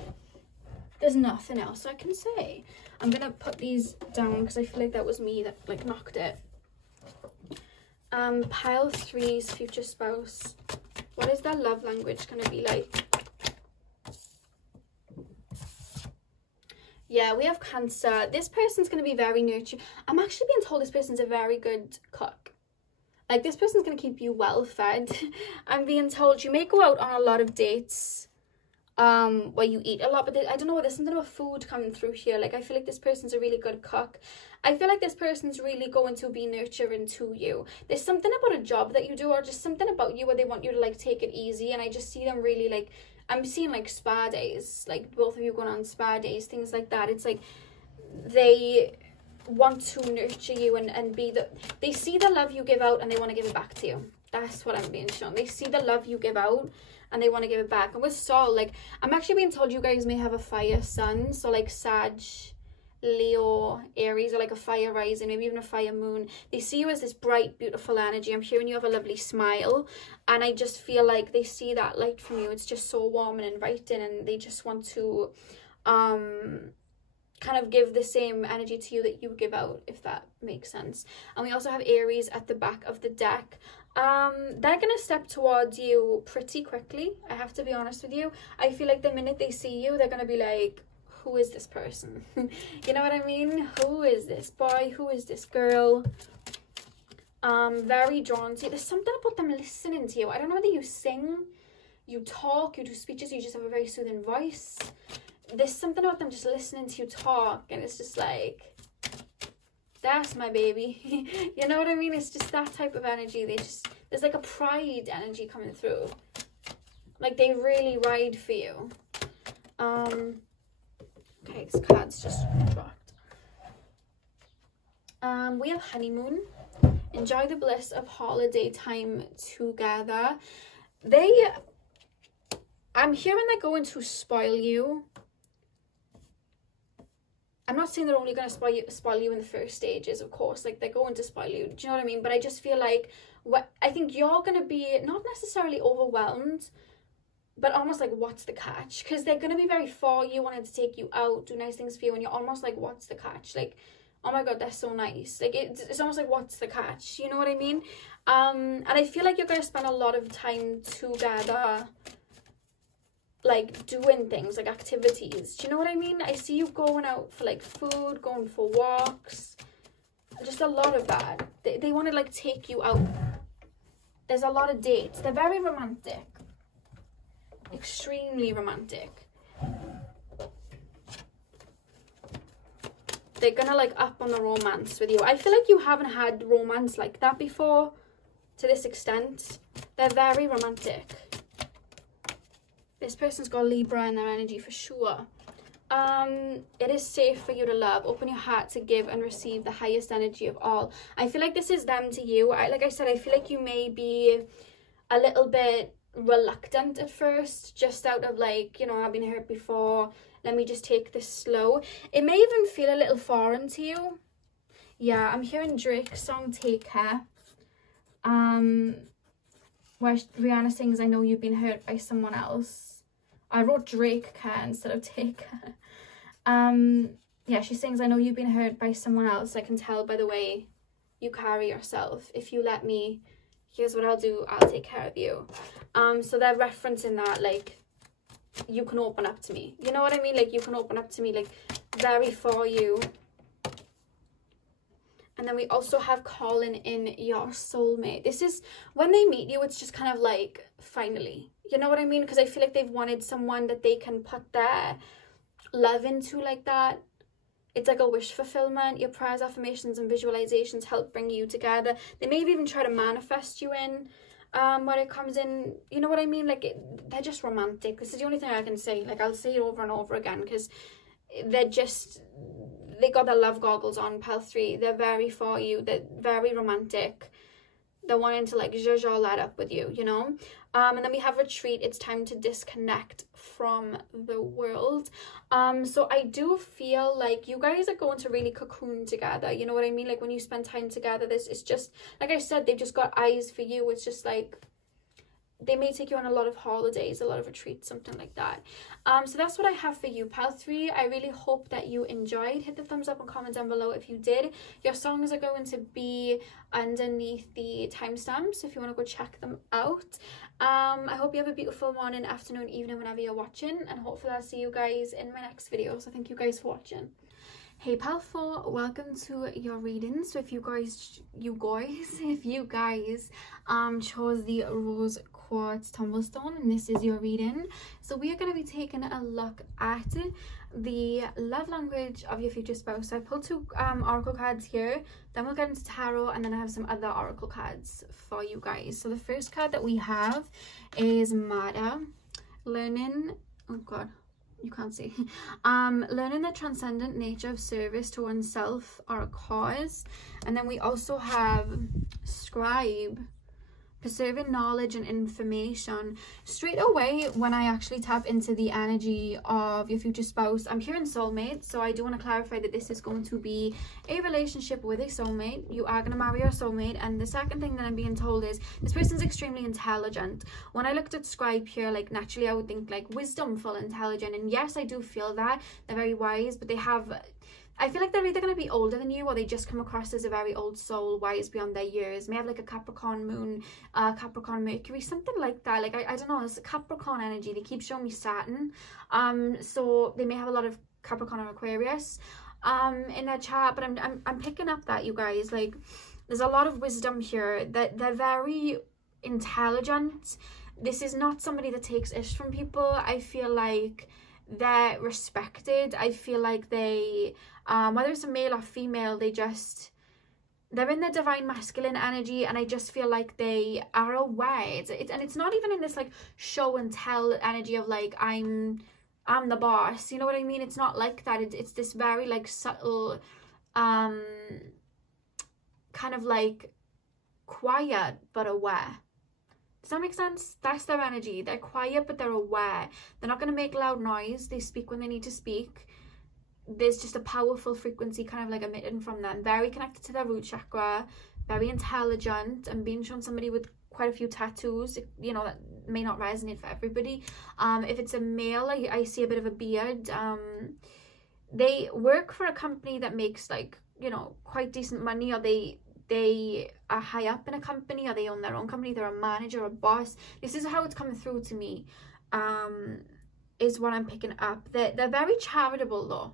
There's nothing else I can say. I'm gonna put these down because I feel like that was me that like knocked it. Pile 3's future spouse. What is their love language gonna be like? Yeah, we have Cancer. This person's gonna be very nurturing. I'm actually being told this person's a very good cook. Like, this person's gonna keep you well fed. I'm being told you may go out on a lot of dates where you eat a lot, but I don't know, there's something about food coming through here. Like, I feel like this person's a really good cook. I feel like this person's really going to be nurturing to you. There's something about a job that you do, or just something about you where they want you to like take it easy, and I just see them really like, I'm seeing like spa days, like both of you going on spa days, things like that. It's like they want to nurture you and be they see the love you give out and they want to give it back to you. That's what I'm being shown. They see the love you give out and they want to give it back. And with Sol, like, I'm actually being told you guys may have a fire sun, so like Sag Leo, Aries, or like a fire rising, maybe even a fire moon. They see you as this bright, beautiful energy. I'm hearing you have a lovely smile, and I just feel like they see that light from you. It's just so warm and inviting, and they just want to kind of give the same energy to you that you give out, if that makes sense. And we also have Aries at the back of the deck. They're gonna step towards you pretty quickly, I have to be honest with you. I feel like the minute they see you, they're gonna be like, who is this person? You know what I mean? Who is this boy? Who is this girl? Very drawn to you. There's something about them listening to you. I don't know whether you sing, you talk, you do speeches, you just have a very soothing voice. There's something about them just listening to you talk, and it's just like, that's my baby. You know what I mean? It's just that type of energy. There's like a pride energy coming through. Like they really ride for you. Okay, this card's just dropped. We have honeymoon. Enjoy the bliss of holiday time together. I'm hearing they're going to spoil you. I'm not saying they're only going to spoil you in the first stages, of course. Like, they're going to spoil you. Do you know what I mean? But I just feel like, I think you're going to be not necessarily overwhelmed, but almost like, what's the catch? Because they're going to be very for you, wanting to take you out, do nice things for you, and you're almost like, what's the catch? Like, oh my god, they're so nice. Like, it's almost like, what's the catch? You know what I mean? And I feel like you're going to spend a lot of time together, like doing things, like activities. Do you know what I mean? I see you going out for like food, going for walks, just a lot of that. They want to like take you out. There's a lot of dates. They're very romantic, extremely romantic. They're gonna like up on the romance with you. I feel like you haven't had romance like that before to this extent. They're very romantic. This person's got Libra in their energy for sure. It is safe for you to love. Open your heart to give and receive the highest energy of all. I feel like this is them to you. Like I said, I feel like you may be a little bit reluctant at first, just out of like, you know, I've been hurt before, let me just take this slow. It may even feel a little foreign to you. Yeah, I'm hearing Drake's song Take Care, where Rihanna sings, I know you've been hurt by someone else. I wrote Drake Care instead of Take Care. Yeah, she sings, I know you've been hurt by someone else. I can tell by the way you carry yourself. If you let me, here's what I'll do. I'll take care of you. So they're referencing that, like, you can open up to me. You know what I mean? Like, you can open up to me, like, very for you. And then we also have calling in your soulmate. This is, when they meet you, it's just kind of like, finally. You know what I mean? Because I feel like they've wanted someone that they can put their love into like that. It's like a wish fulfillment. Your prayers, affirmations, and visualizations help bring you together. They may even try to manifest you in when it comes in. You know what I mean? Like, they're just romantic. This is the only thing I can say. Like, I'll say it over and over again because they're just... They got their love goggles on, pal 3. They're very for you. They're very romantic. They're wanting to like zhuzh all that up with you, you know? And then we have retreat. It's time to disconnect from the world. So I do feel like you guys are going to really cocoon together. You know what I mean? Like when you spend time together, this is just, like I said, they've just got eyes for you. It's just like, they may take you on a lot of holidays, a lot of retreats, something like that. So that's what I have for you, pal 3. I really hope that you enjoyed. Hit the thumbs up and comment down below if you did. Your songs are going to be underneath the timestamps if you want to go check them out. I hope you have a beautiful morning, afternoon, evening, whenever you're watching, and hopefully I'll see you guys in my next video. So thank you guys for watching. Hey pal 4, welcome to your reading. So if you guys chose the rose quartz tumblestone, and this is your reading, so we are going to be taking a look at the love language of your future spouse. So I pulled 2 oracle cards here, then we'll get into tarot, and then I have some other oracle cards for you guys. So the first card that we have is Mada, learning, oh god, you can't see, learning the transcendent nature of service to oneself or a cause. And then we also have Scribe, preserving knowledge and information. Straight away, when I actually tap into the energy of your future spouse, I'm hearing soulmate. So I do want to clarify that this is going to be a relationship with a soulmate. You are going to marry your soulmate. And the second thing that I'm being told is this person's extremely intelligent. When I looked at scribe here, like naturally I would think like wisdomful, intelligent, and yes, I do feel that they're very wise, but they have, I feel like they're either going to be older than you, or they just come across as a very old soul, wise beyond their years. May have like a Capricorn moon, Capricorn Mercury, something like that. Like I don't know, it's a Capricorn energy. They keep showing me Saturn. So they may have a lot of Capricorn or Aquarius in their chart, but I'm picking up that, you guys, like there's a lot of wisdom here. That they're very intelligent. This is not somebody that takes ish from people. I feel like they're respected. I feel like they, whether it's a male or female, they're in their divine masculine energy, and I just feel like they are aware. And it's not even in this like show and tell energy of like I'm the boss, you know what I mean? It's not like that. It's this very like subtle, kind of like quiet but aware. Does that make sense? That's their energy. They're quiet, but they're aware. They're not going to make loud noise. They speak when they need to speak. There's just a powerful frequency kind of like emitting from them. Very connected to their root chakra. Very intelligent. And being shown somebody with quite a few tattoos, you know, that may not resonate for everybody. If it's a male, I see a bit of a beard. They work for a company that makes like, you know, quite decent money, or they are high up in a company, or they own their own company. They're a manager or a boss. This is how it's coming through to me, is what I'm picking up. They're very charitable though.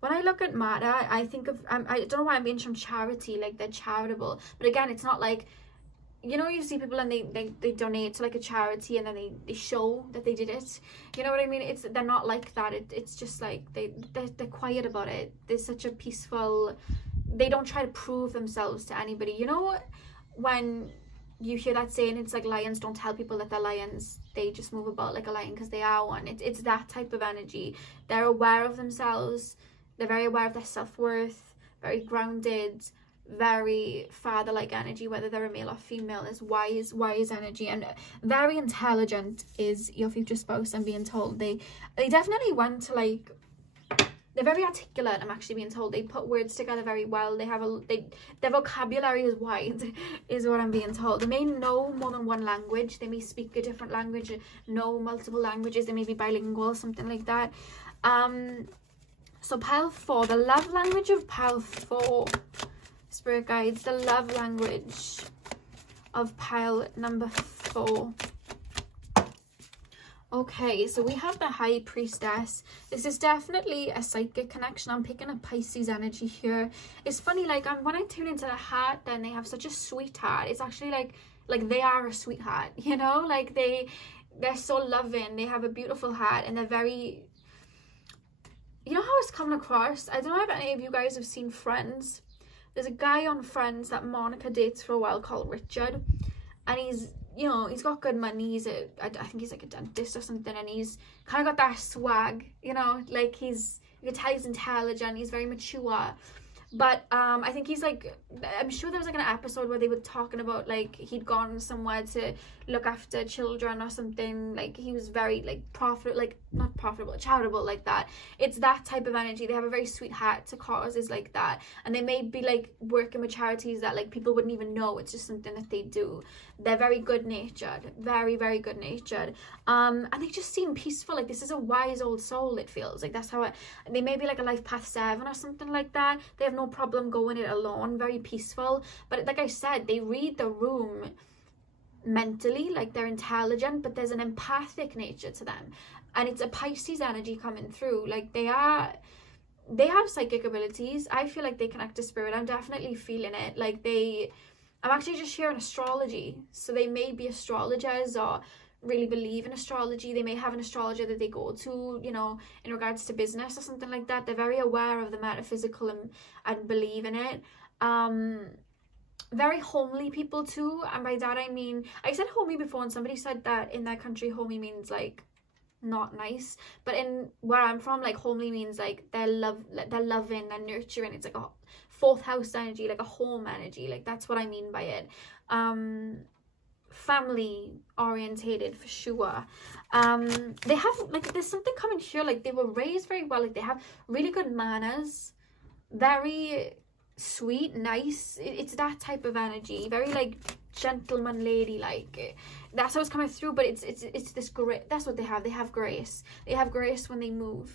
When I look at Mata, I think of, I don't know why I'm being from charity, like they're charitable. But again, it's not like, you know, you see people and they donate to like a charity, and then they show that they did it. You know what I mean? They're not like that. It's just like they're quiet about it. There's such a peaceful, they don't try to prove themselves to anybody. You know, when you hear that saying, it's like lions don't tell people that they're lions. They just move about like a lion because they are one. It's that type of energy. They're aware of themselves. They're very aware of their self-worth. Very grounded. Very father-like energy, whether they're a male or female, is wise energy. And very intelligent is your future spouse, I'm being told. They definitely went to like, they're very articulate, I'm actually being told. They put words together very well. They have their vocabulary is wide, is what I'm being told. They may know more than one language. They may speak a different language, know multiple languages. They may be bilingual, something like that. So pile 4, the love language of pile 4. Spirit guides, the love language of pile number 4. Okay, so we have the High Priestess. This is definitely a psychic connection. I'm picking up Pisces energy here. It's funny, like when I tune into the heart, then they have such a sweet heart. It's actually like they are a sweetheart, you know? Like they're so loving. They have a beautiful heart, and they're very, you know how it's coming across? I don't know if any of you guys have seen Friends. There's a guy on Friends that Monica dates for a while called Richard, and he's, you know, he's got good money. I think he's like a dentist or something, and he's kind of got that swag, you know, like you can tell he's intelligent, he's very mature. But I think he's like, I'm sure there was like an episode where they were talking about like he'd gone somewhere to look after children or something. Like he was very like not profitable, charitable, like that. It's that type of energy. They have a very sweet heart to causes like that, and they may be like working with charities that like people wouldn't even know. It's just something that they do. They're very good natured, very, very good natured, and they just seem peaceful. Like this is a wise old soul, it feels like. That's how they may be like a life path 7 or something like that. They have no problem going it alone, very peaceful. But like I said, they read the room mentally, like they're intelligent, but there's an empathic nature to them, and it's a Pisces energy coming through. Like they have psychic abilities. I feel like they connect to spirit. I'm definitely feeling it. Like I'm actually just hearing astrology, so they may be astrologers or really believe in astrology. They may have an astrologer that they go to, you know, in regards to business or something like that. They're very aware of the metaphysical and believe in it. Very homely people too, and by that I mean, I said homey before, and somebody said that in their country homey means like not nice, but in where I'm from, like homely means like they're loving, they're nurturing. It's like a 4th house energy, like a home energy. Like that's what I mean by it. family orientated for sure. They have, like, there's something coming here, like they were raised very well, like they have really good manners, very sweet, nice. It's that type of energy, very like gentleman lady, like that's how it's coming through. But it's this great, that's what they have grace. They have grace when they move.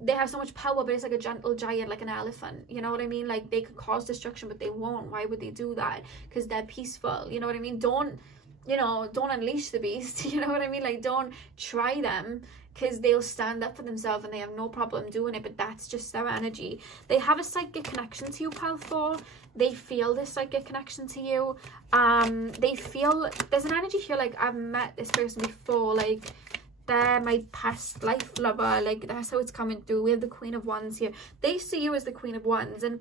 They have so much power, but it's like a gentle giant, like an elephant, you know what I mean? Like they could cause destruction, but they won't. Why would they do that? Because they're peaceful, you know what I mean? Don't unleash the beast, you know what I mean? Like don't try them, because they'll stand up for themselves and they have no problem doing it. But that's just their energy. They have a psychic connection to you, pal 4. They feel this psychic connection to you. They feel, there's an energy here like I've met this person before, like they're my past life lover, like that's how it's coming through. We have the Queen of Wands here. They see you as the Queen of Wands, and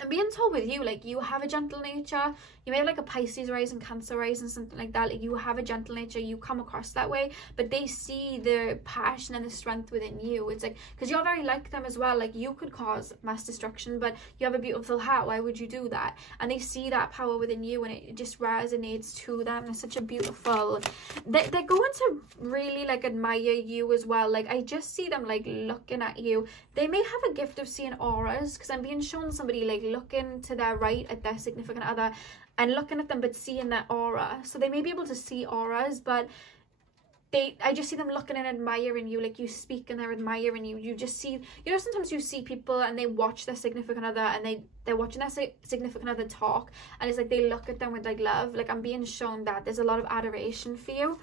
I'm being told with you, like you have a gentle nature. You may have like a Pisces rising, Cancer rising, something like that. Like you have a gentle nature. You come across that way, but they see the passion and the strength within you. It's like, because you're very like them as well. Like you could cause mass destruction, but you have a beautiful heart. Why would you do that? And they see that power within you, and it just resonates to them. It's such a beautiful, they're going to really like admire you as well. Like I just see them like looking at you. They may have a gift of seeing auras, because I'm being shown somebody like looking to their right at their significant other and looking at them, but seeing their aura. So they may be able to see auras, but I just see them looking and admiring you. Like you speak and they're admiring you. You just see, you know, sometimes you see people and they watch their significant other, and they're watching their significant other talk, and it's like they look at them with like love. Like I'm being shown that there's a lot of adoration for you.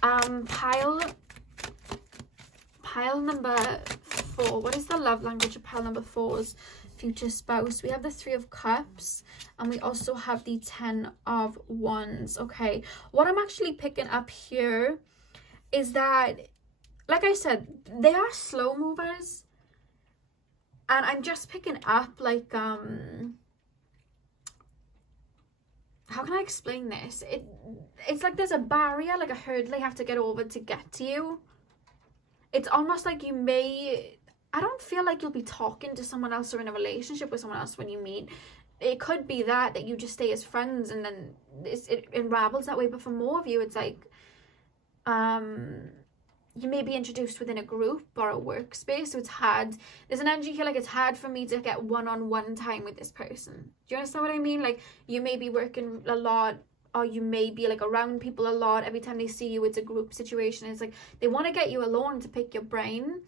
Pile number 4. What is the love language of pile number 4's future spouse? We have the 3 of Cups, and we also have the 10 of Wands. Okay, what I'm actually picking up here is that, like I said, they are slow movers, and I'm just picking up like how can I explain this? It's like there's a barrier, like a hurdle they have to get over to get to you. It's almost like you may, I don't feel like you'll be talking to someone else or in a relationship with someone else when you meet. It could be that you just stay as friends, and then it unravels that way. But for more of you, it's like you may be introduced within a group or a workspace. So it's hard. There's an energy here like it's hard for me to get one-on-one time with this person. Do you understand what I mean? Like you may be working a lot, or you may be like around people a lot. Every time they see you, it's a group situation. It's like they want to get you alone to pick your brain,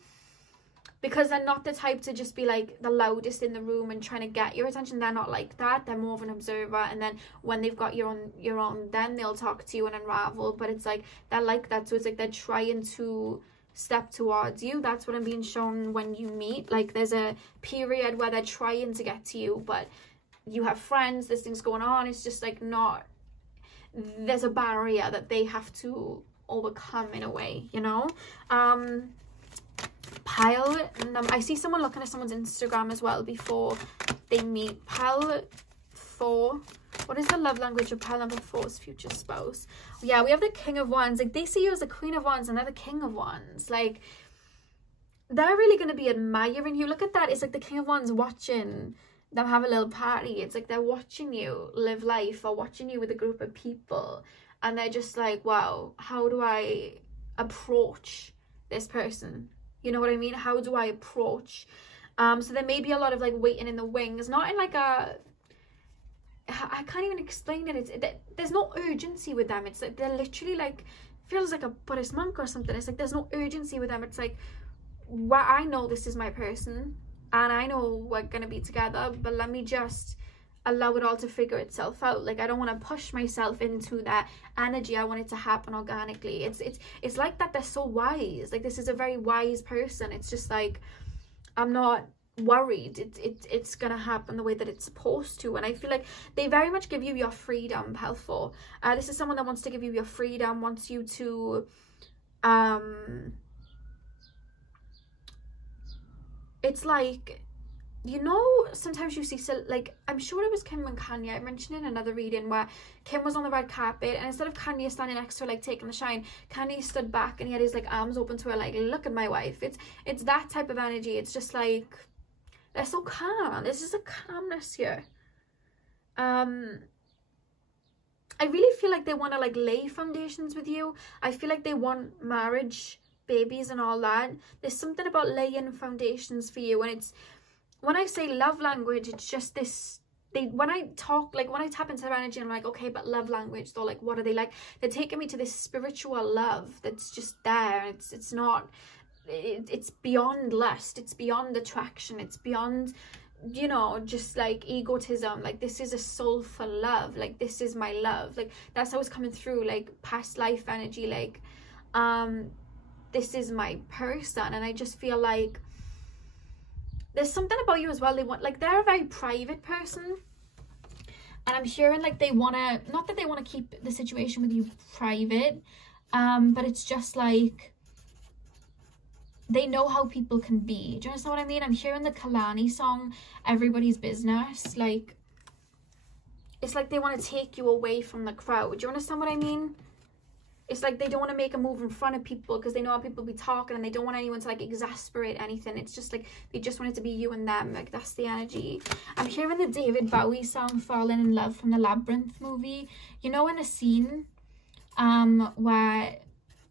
because they're not the type to just be like the loudest in the room and trying to get your attention. They're not like that. They're more of an observer, and then when they've got your own, then they'll talk to you and unravel. But it's like they're like that, so it's like they're trying to step towards you. That's what I'm being shown when you meet. Like there's a period where they're trying to get to you, but you have friends, there's things going on. It's just like not, there's a barrier that they have to overcome in a way, you know. I see someone looking at someone's Instagram as well before they meet. Pile 4. What is the love language of pile number 4's future spouse? Yeah, we have the King of Wands. Like they see you as the Queen of Wands, and they're the King of Wands. Like they're really going to be admiring you. Look at that. It's like the King of Wands watching them have a little party. It's like they're watching you live life, or watching you with a group of people, and they're just like, wow, how do I approach this person? You know what I mean? How do I approach? So there may be a lot of like waiting in the wings, not in like a, I can't even explain it. There's no urgency with them. It's like they're literally like, feels like a Buddhist monk or something. It's like there's no urgency with them. It's like, well, I know this is my person, and I know we're gonna be together, but let me just allow it all to figure itself out. Like I don't want to push myself into that energy. I want it to happen organically. It's like that. They're so wise. Like this is a very wise person. It's just like, I'm not worried. It's gonna happen the way that it's supposed to. And I feel like they very much give you your freedom, Pelfor. This is someone that wants to give you your freedom, wants you to it's like, you know, sometimes you see, so like, I'm sure it was Kim and Kanye. I mentioned in another reading where Kim was on the red carpet, and instead of Kanye standing next to her like taking the shine, Kanye stood back and he had his like arms open to her like, look at my wife. It's that type of energy. It's just like they're so calm. There's just a calmness here. And I really feel like they want to like lay foundations with you. I feel like they want marriage, babies and all that. There's something about laying foundations for you. And it's, when I say love language, it's just this, when I talk, like when I tap into their energy, I'm like, okay, but love language, though, like what are they like? They're taking me to this spiritual love that's just there. It's not, it's beyond lust, it's beyond attraction, it's beyond, you know, just like egotism. Like, this is a soulful love, like this is my love, like that's how it's coming through, like past life energy, like this is my person. And I just feel like there's something about you as well, they want, like, they're a very private person, and I'm hearing like they want to, not that they want to keep the situation with you private, but it's just like they know how people can be. Do you understand what I mean? I'm hearing the Kehlani song, Everybody's Business. Like, it's like they want to take you away from the crowd. Do you understand what I mean? It's like they don't want to make a move in front of people because they know how people be talking, and they don't want anyone to like exasperate anything. It's just like they just want it to be you and them. Like, that's the energy. I'm hearing the David Bowie song Falling in Love from the Labyrinth movie. You know, in the scene where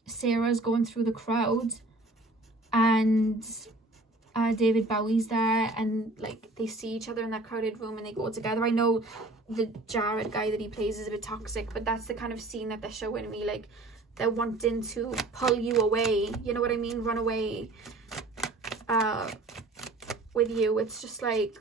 Sarah's going through the crowd and David Bowie's there, and like they see each other in that crowded room and they go together. I know the Jared guy that he plays is a bit toxic, but that's the kind of scene that they're showing me. Like, they're wanting to pull you away, you know what I mean, run away with you. It's just like,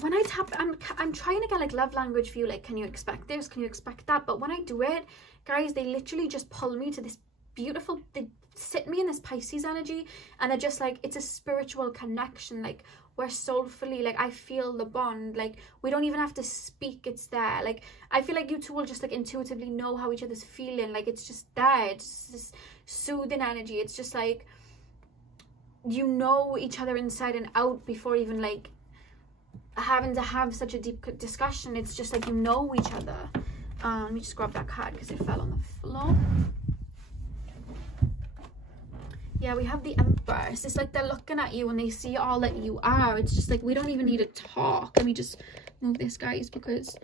when I tap, I'm trying to get like love language for you, like, can you expect this, can you expect that? But when I do it, guys, they literally just pull me to this beautiful, they sit me in this Pisces energy, and they're just like, it's a spiritual connection. Like, we're soulfully, like, I feel the bond. Like, we don't even have to speak, it's there. Like, I feel like you two will just like intuitively know how each other's feeling. Like, it's just there. It's this soothing energy. It's just like, you know each other inside and out before even like having to have such a deep discussion. It's just like, you know each other. Let me just grab that card because it fell on the floor. Yeah, we have the Empress. It's like they're looking at you and they see all that you are. It's just like, we don't even need to talk. Let me just move this, guys, because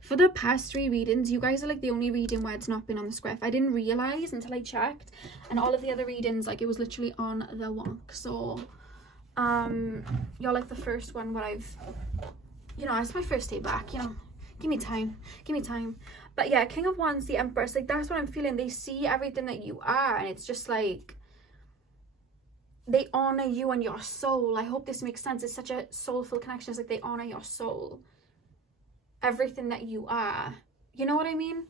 for the past 3 readings, you guys are like the only reading where it's not been on the script. I didn't realize until I checked, and all of the other readings, like, it was literally on the wonk. So you're like the first one where I've, you know, it's my first day back, you know, give me time. But yeah, King of Wands, the Empress, like, that's what I'm feeling. They see everything that you are, and it's just like, they honor you and your soul. I hope this makes sense. It's such a soulful connection. It's like they honor your soul, everything that you are. You know what I mean?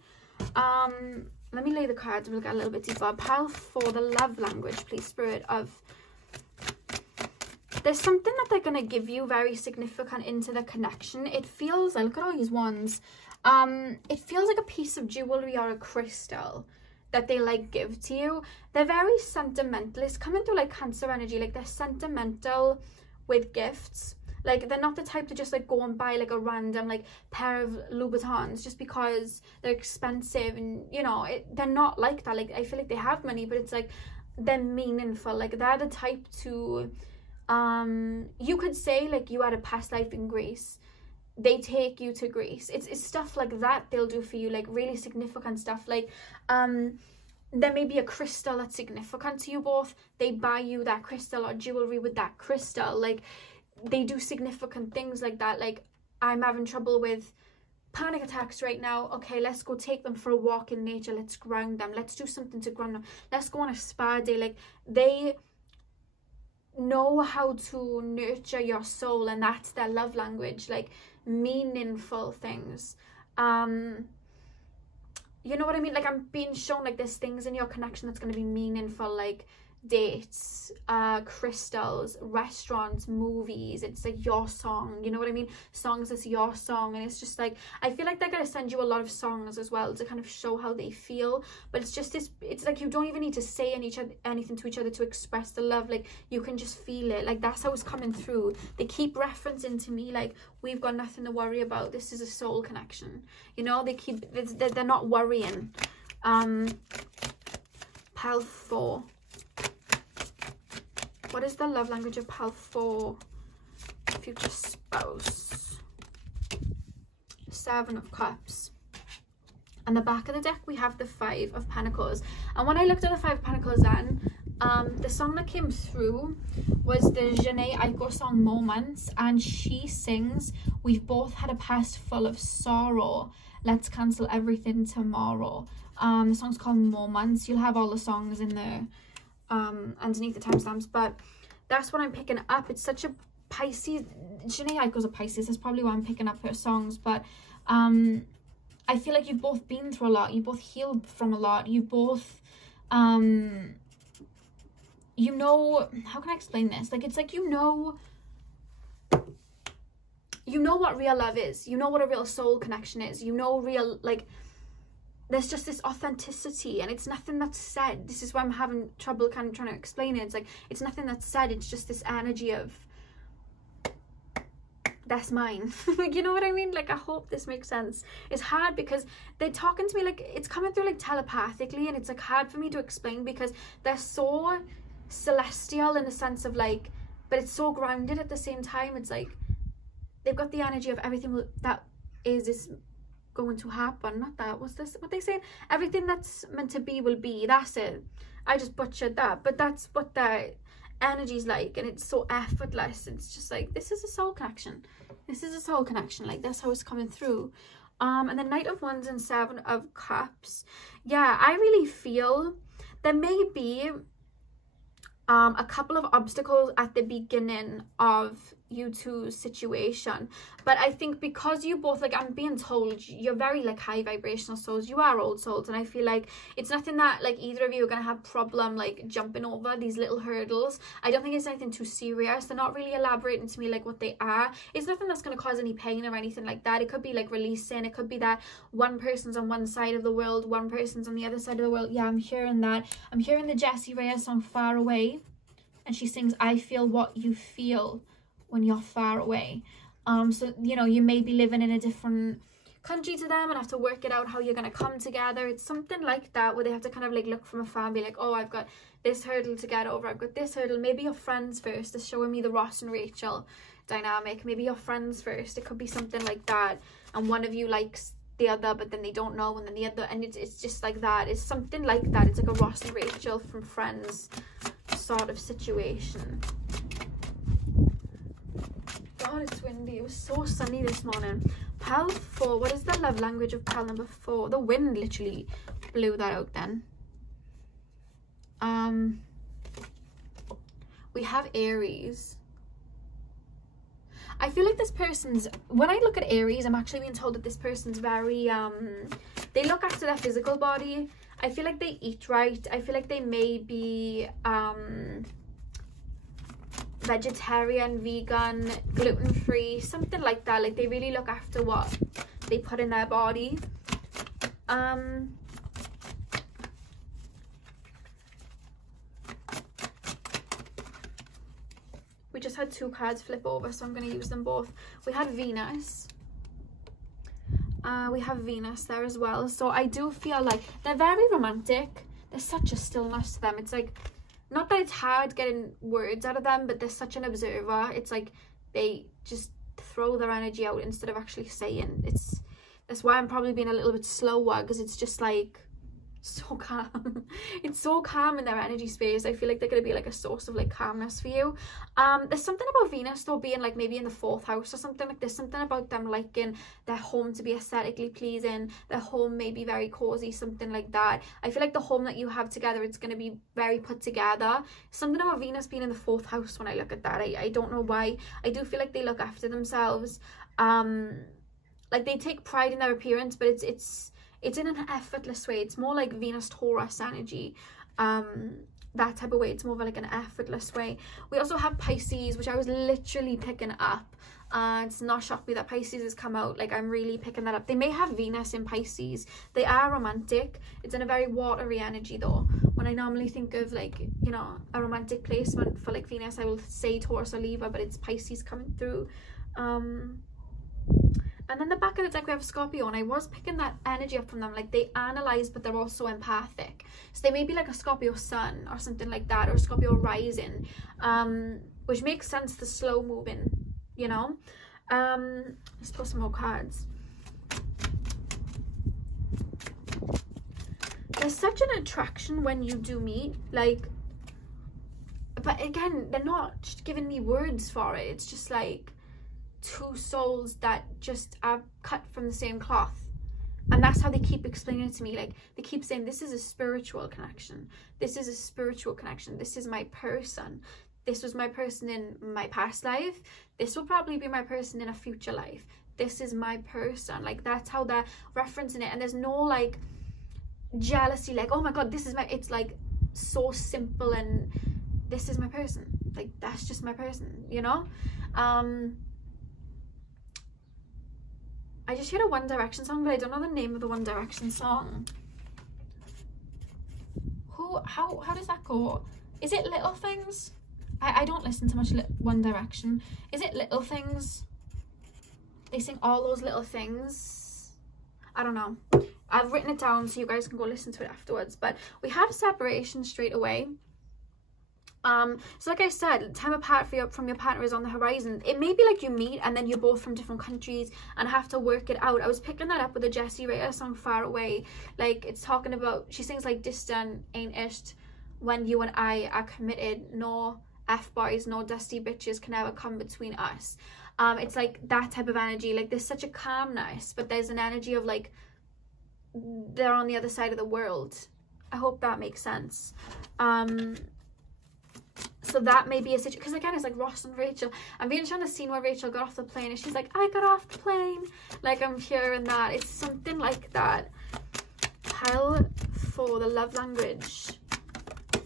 Let me lay the cards. We'll get a little bit deeper. Pile for the love language, please, Spirit of. There's something that they're going to give you very significant into the connection. It feels like, look at all these ones. It feels like a piece of jewelry or a crystal that they like give to you. They're very sentimental. It's coming through like Cancer energy. Like, they're sentimental with gifts. Like, they're not the type to just like go and buy like a random like pair of Louboutins just because they're expensive, and you know, they're not like that. Like, I feel like they have money, but it's like they're meaningful. Like, they're the type to you could say like you had a past life in Greece, they take you to Greece. It's stuff like that they'll do for you, like really significant stuff. Like there may be a crystal that's significant to you both, they buy you that crystal or jewelry with that crystal. Like, they do significant things like that. Like, I'm having trouble with panic attacks right now, okay, let's go take them for a walk in nature, let's ground them, let's do something to ground them, let's go on a spa day. Like, they know how to nurture your soul, and that's their love language. Like, meaningful things, you know what I mean? Like, I'm being shown like there's things in your connection that's going to be meaningful, like dates, crystals, restaurants, movies. It's like your song, you know what I mean? Songs, it's your song. And it's just like, I feel like they're going to send you a lot of songs as well to kind of show how they feel. But it's just this, it's like you don't even need to say anything to each other to express the love. Like, you can just feel it. Like, that's how it's coming through. They keep referencing to me like, we've got nothing to worry about, this is a soul connection, you know? They keep, they're not worrying. Pile 4. What is the love language of Pal 4? Future spouse. Seven of Cups. And the back of the deck, we have the Five of Pentacles. And when I looked at the Five of Pentacles then, the song that came through was the Jhené Aiko song Moments, and she sings, "We've both had a past full of sorrow, let's cancel everything tomorrow." The song's called Moments. You'll have all the songs in there underneath the timestamps, but that's what I'm picking up. It's such a Pisces, Jhené Aiko's a Pisces, that's probably why I'm picking up her songs, but I feel like you've both been through a lot, you both healed from a lot, you both you know, how can I explain this? Like, it's like, you know what real love is, you know what a real soul connection is, you know, real, like, there's just this authenticity, and it's nothing that's said. This is why I'm having trouble kind of trying to explain it. It's like, it's nothing that's said, it's just this energy of, that's mine. You know what I mean? Like, I hope this makes sense. It's hard because they're talking to me, like, it's coming through like telepathically, and it's like hard for me to explain because they're so celestial in the sense of like, but it's so grounded at the same time. It's like they've got the energy of everything that is going to happen. Not that, what's this, what they saying? Everything that's meant to be will be. That's it. I just butchered that, but that's what their energy's like, and it's so effortless. It's just like, this is a soul connection. This is a soul connection. Like, that's how it's coming through. And the Knight of Wands and Seven of Cups. Yeah, I really feel there may be a couple of obstacles at the beginning of you two's situation, but I think because you both, like, I'm being told you're very like high vibrational souls, you are old souls, and I feel like it's nothing that like either of you are gonna have problem like jumping over these little hurdles. I don't think it's anything too serious. They're not really elaborating to me like what they are. It's nothing that's gonna cause any pain or anything like that. It could be like releasing, it could be that one person's on one side of the world, one person's on the other side of the world. Yeah, I'm hearing that. I'm hearing the Jessie Reyes song Far Away, and she sings, "I feel what you feel when you're far away." So, you know, you may be living in a different country to them and have to work it out how you're going to come together. It's something like that, where they have to kind of like look from afar and be like, oh, I've got this hurdle to get over, I've got this hurdle. Maybe your friends first. They're showing me the Ross and Rachel dynamic. Maybe your friends first. It could be something like that, and one of you likes the other, but then they don't know, and then the other, and it's just like that. It's something like that. It's like a Ross and Rachel from Friends sort of situation. God, it's windy. It was so sunny this morning. Pal 4. What is the love language of pal number 4? The wind literally blew that out then. We have Aries. I feel like this person's, when I look at Aries, I'm actually being told that this person's very they look after their physical body. I feel like they eat right. I feel like they may be vegetarian, vegan, gluten-free, something like that. Like, they really look after what they put in their body. We just had two cards flip over, so I'm going to use them both. We had Venus. We have Venus there as well. So I do feel like they're very romantic. There's such a stillness to them. It's like, not that it's hard getting words out of them, but they're such an observer. It's like they just throw their energy out instead of actually saying. That's why I'm probably being a little bit slower, because it's just like so calm. It's so calm in their energy space. I feel like they're going to be like a source of like calmness for you. There's something about Venus though being like maybe in the 4th house or something. Like, there's something about them liking their home to be aesthetically pleasing, their home may be very cozy, something like that. I feel like the home that you have together, it's going to be very put together. Something about Venus being in the 4th house when I look at that. I don't know why. I do feel like they look after themselves. Like, they take pride in their appearance, but it's in an effortless way. It's more like Venus Taurus energy, that type of way. It's more of like an effortless way. We also have Pisces, which I was literally picking up, and it's not shocked me that Pisces has come out. Like, I'm really picking that up. They may have Venus in Pisces. They are romantic. It's in a very watery energy though. When I normally think of like, you know, a romantic placement for like Venus, I will say Taurus or Libra, but it's Pisces coming through. And then the back of the deck, we have Scorpio, and I was picking that energy up from them. Like, they analyze, but they're also empathic. So they may be like a Scorpio sun or something like that, or a Scorpio rising, which makes sense, the slow moving, you know. Let's pull some more cards. such an attraction when you do meet, like, but again, they're not just giving me words for it. It's just like two souls that just are cut from the same cloth. And that's how they keep explaining it to me. Like, they keep saying, this is a spiritual connection. This is a spiritual connection. This is my person. This was my person in my past life. This will probably be my person in a future life. This is my person. Like, that's how they're referencing it. And there's no, like, jealousy, like, oh my god, this is my, it's like so simple, and this is my person. Like, that's just my person, you know? I just heard a One Direction song, but I don't know the name of the One Direction song. How does that go? Is it Little Things? I don't listen to much One Direction. Is it Little Things? They sing all those little things. I don't know. I've written it down so you guys can go listen to it afterwards. But we have separation straight away. So like I said, time apart from your partner is on the horizon. It may be like you meet and then you're both from different countries and have to work it out. I was picking that up with the Jessie Rita song Far Away. Like, it's talking about, she sings like, distant ain't it when you and I are committed. No F-boys, no dusty bitches can ever come between us. It's like that type of energy. Like, there's such a calmness, but there's an energy of like, they're on the other side of the world. I hope that makes sense. So that may be a situation, because again, it's like Ross and Rachel. I'm being shown the scene where Rachel got off the plane and she's like, I got off the plane. Like, I'm hearing that. It's something like that. Pile 4, the love language.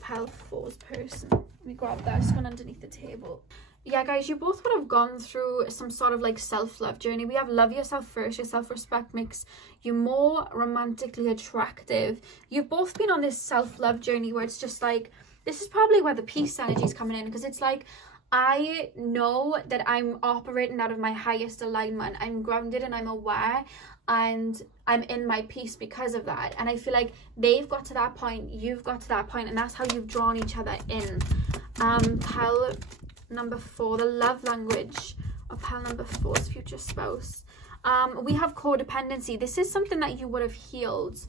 Pile 4's person. Let me grab that. It's gone underneath the table. Yeah, guys, you both would have gone through some sort of like self-love journey. We have love yourself first. Your self-respect makes you more romantically attractive. You've both been on this self-love journey where it's just like, this is probably where the peace energy is coming in, because it's like, I know that I'm operating out of my highest alignment. I'm grounded and I'm aware and I'm in my peace because of that. And I feel like they've got to that point, you've got to that point, and that's how you've drawn each other in. Pile number 4, the love language of pile number 4's future spouse. We have codependency. This is something that you would have healed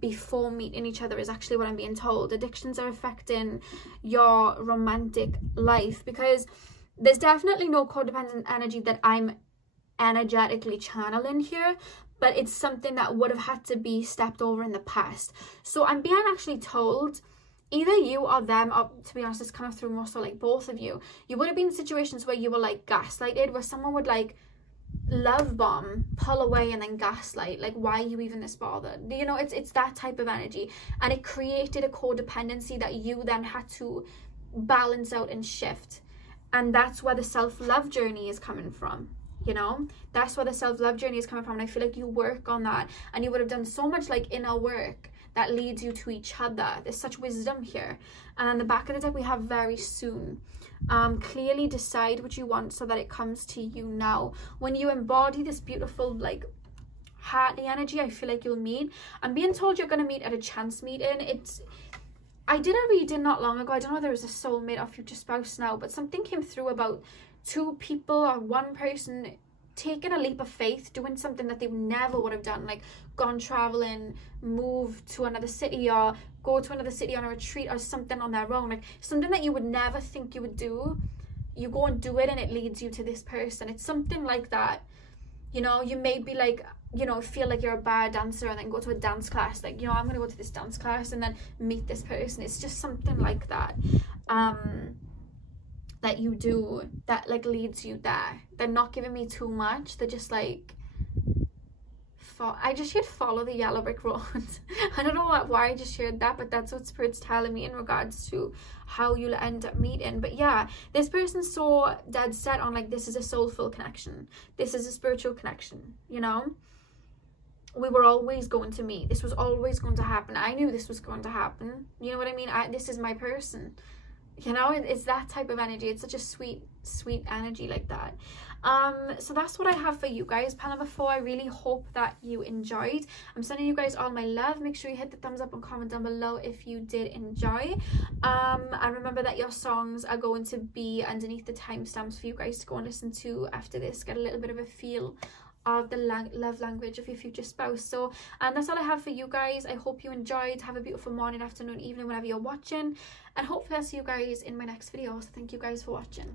before meeting each other, is actually what I'm being told. Addictions are affecting your romantic life, because there's definitely no codependent energy that I'm energetically channeling here, but it's something that would have had to be stepped over in the past. So I'm being actually told, either you or them, or to be honest, it's kind of through more so like both of you, you would have been in situations where you were like gaslighted, where someone would like love bomb, pull away, and then gaslight. Like, why are you even this bothered? You know, it's that type of energy, and it created a codependency that you then had to balance out and shift. And that's where the self-love journey is coming from. You know, that's where the self-love journey is coming from. And I feel like you work on that, and you would have done so much like inner work that leads you to each other. There's such wisdom here. And on the back of the deck we have very soon. Clearly decide what you want so that it comes to you now. When you embody this beautiful like hearty energy, I feel like you'll meet. I'm being told you're going to meet at a chance meeting. I did a reading not long ago. I don't know if there was a soulmate or future spouse now, but something came through about 2 people or 1 person taking a leap of faith, doing something that they never would have done, like gone traveling, move to another city, or go to another city on a retreat or something on their own, like something that you would never think you would do. You go and do it and it leads you to this person. It's something like that. You know, you may be like, you know, feel like you're a bad dancer and then go to a dance class, like, you know, I'm gonna go to this dance class and then meet this person. It's just something like that that you do that like leads you there. They're not giving me too much. They're just like, I just heard follow the yellow brick road. I don't know why I just heard that, but that's what Spirit's telling me in regards to how you'll end up meeting. But yeah, this person's so dead set on like, this is a soulful connection, this is a spiritual connection, you know. We were always going to meet. This was always going to happen. I knew this was going to happen. You know what I mean? This is my person. You know, it's that type of energy. It's such a sweet energy like that. So that's what I have for you guys. Pile number 4, I really hope that you enjoyed. I'm sending you guys all my love. Make sure you hit the thumbs up and comment down below if you did enjoy. And remember that your songs are going to be underneath the timestamps for you guys to go and listen to after this. Get a little bit of a feel of the love language of your future spouse. So that's all I have for you guys. I hope you enjoyed. Have a beautiful morning, afternoon, evening, whenever you're watching, and hopefully I'll see you guys in my next video. So thank you guys for watching.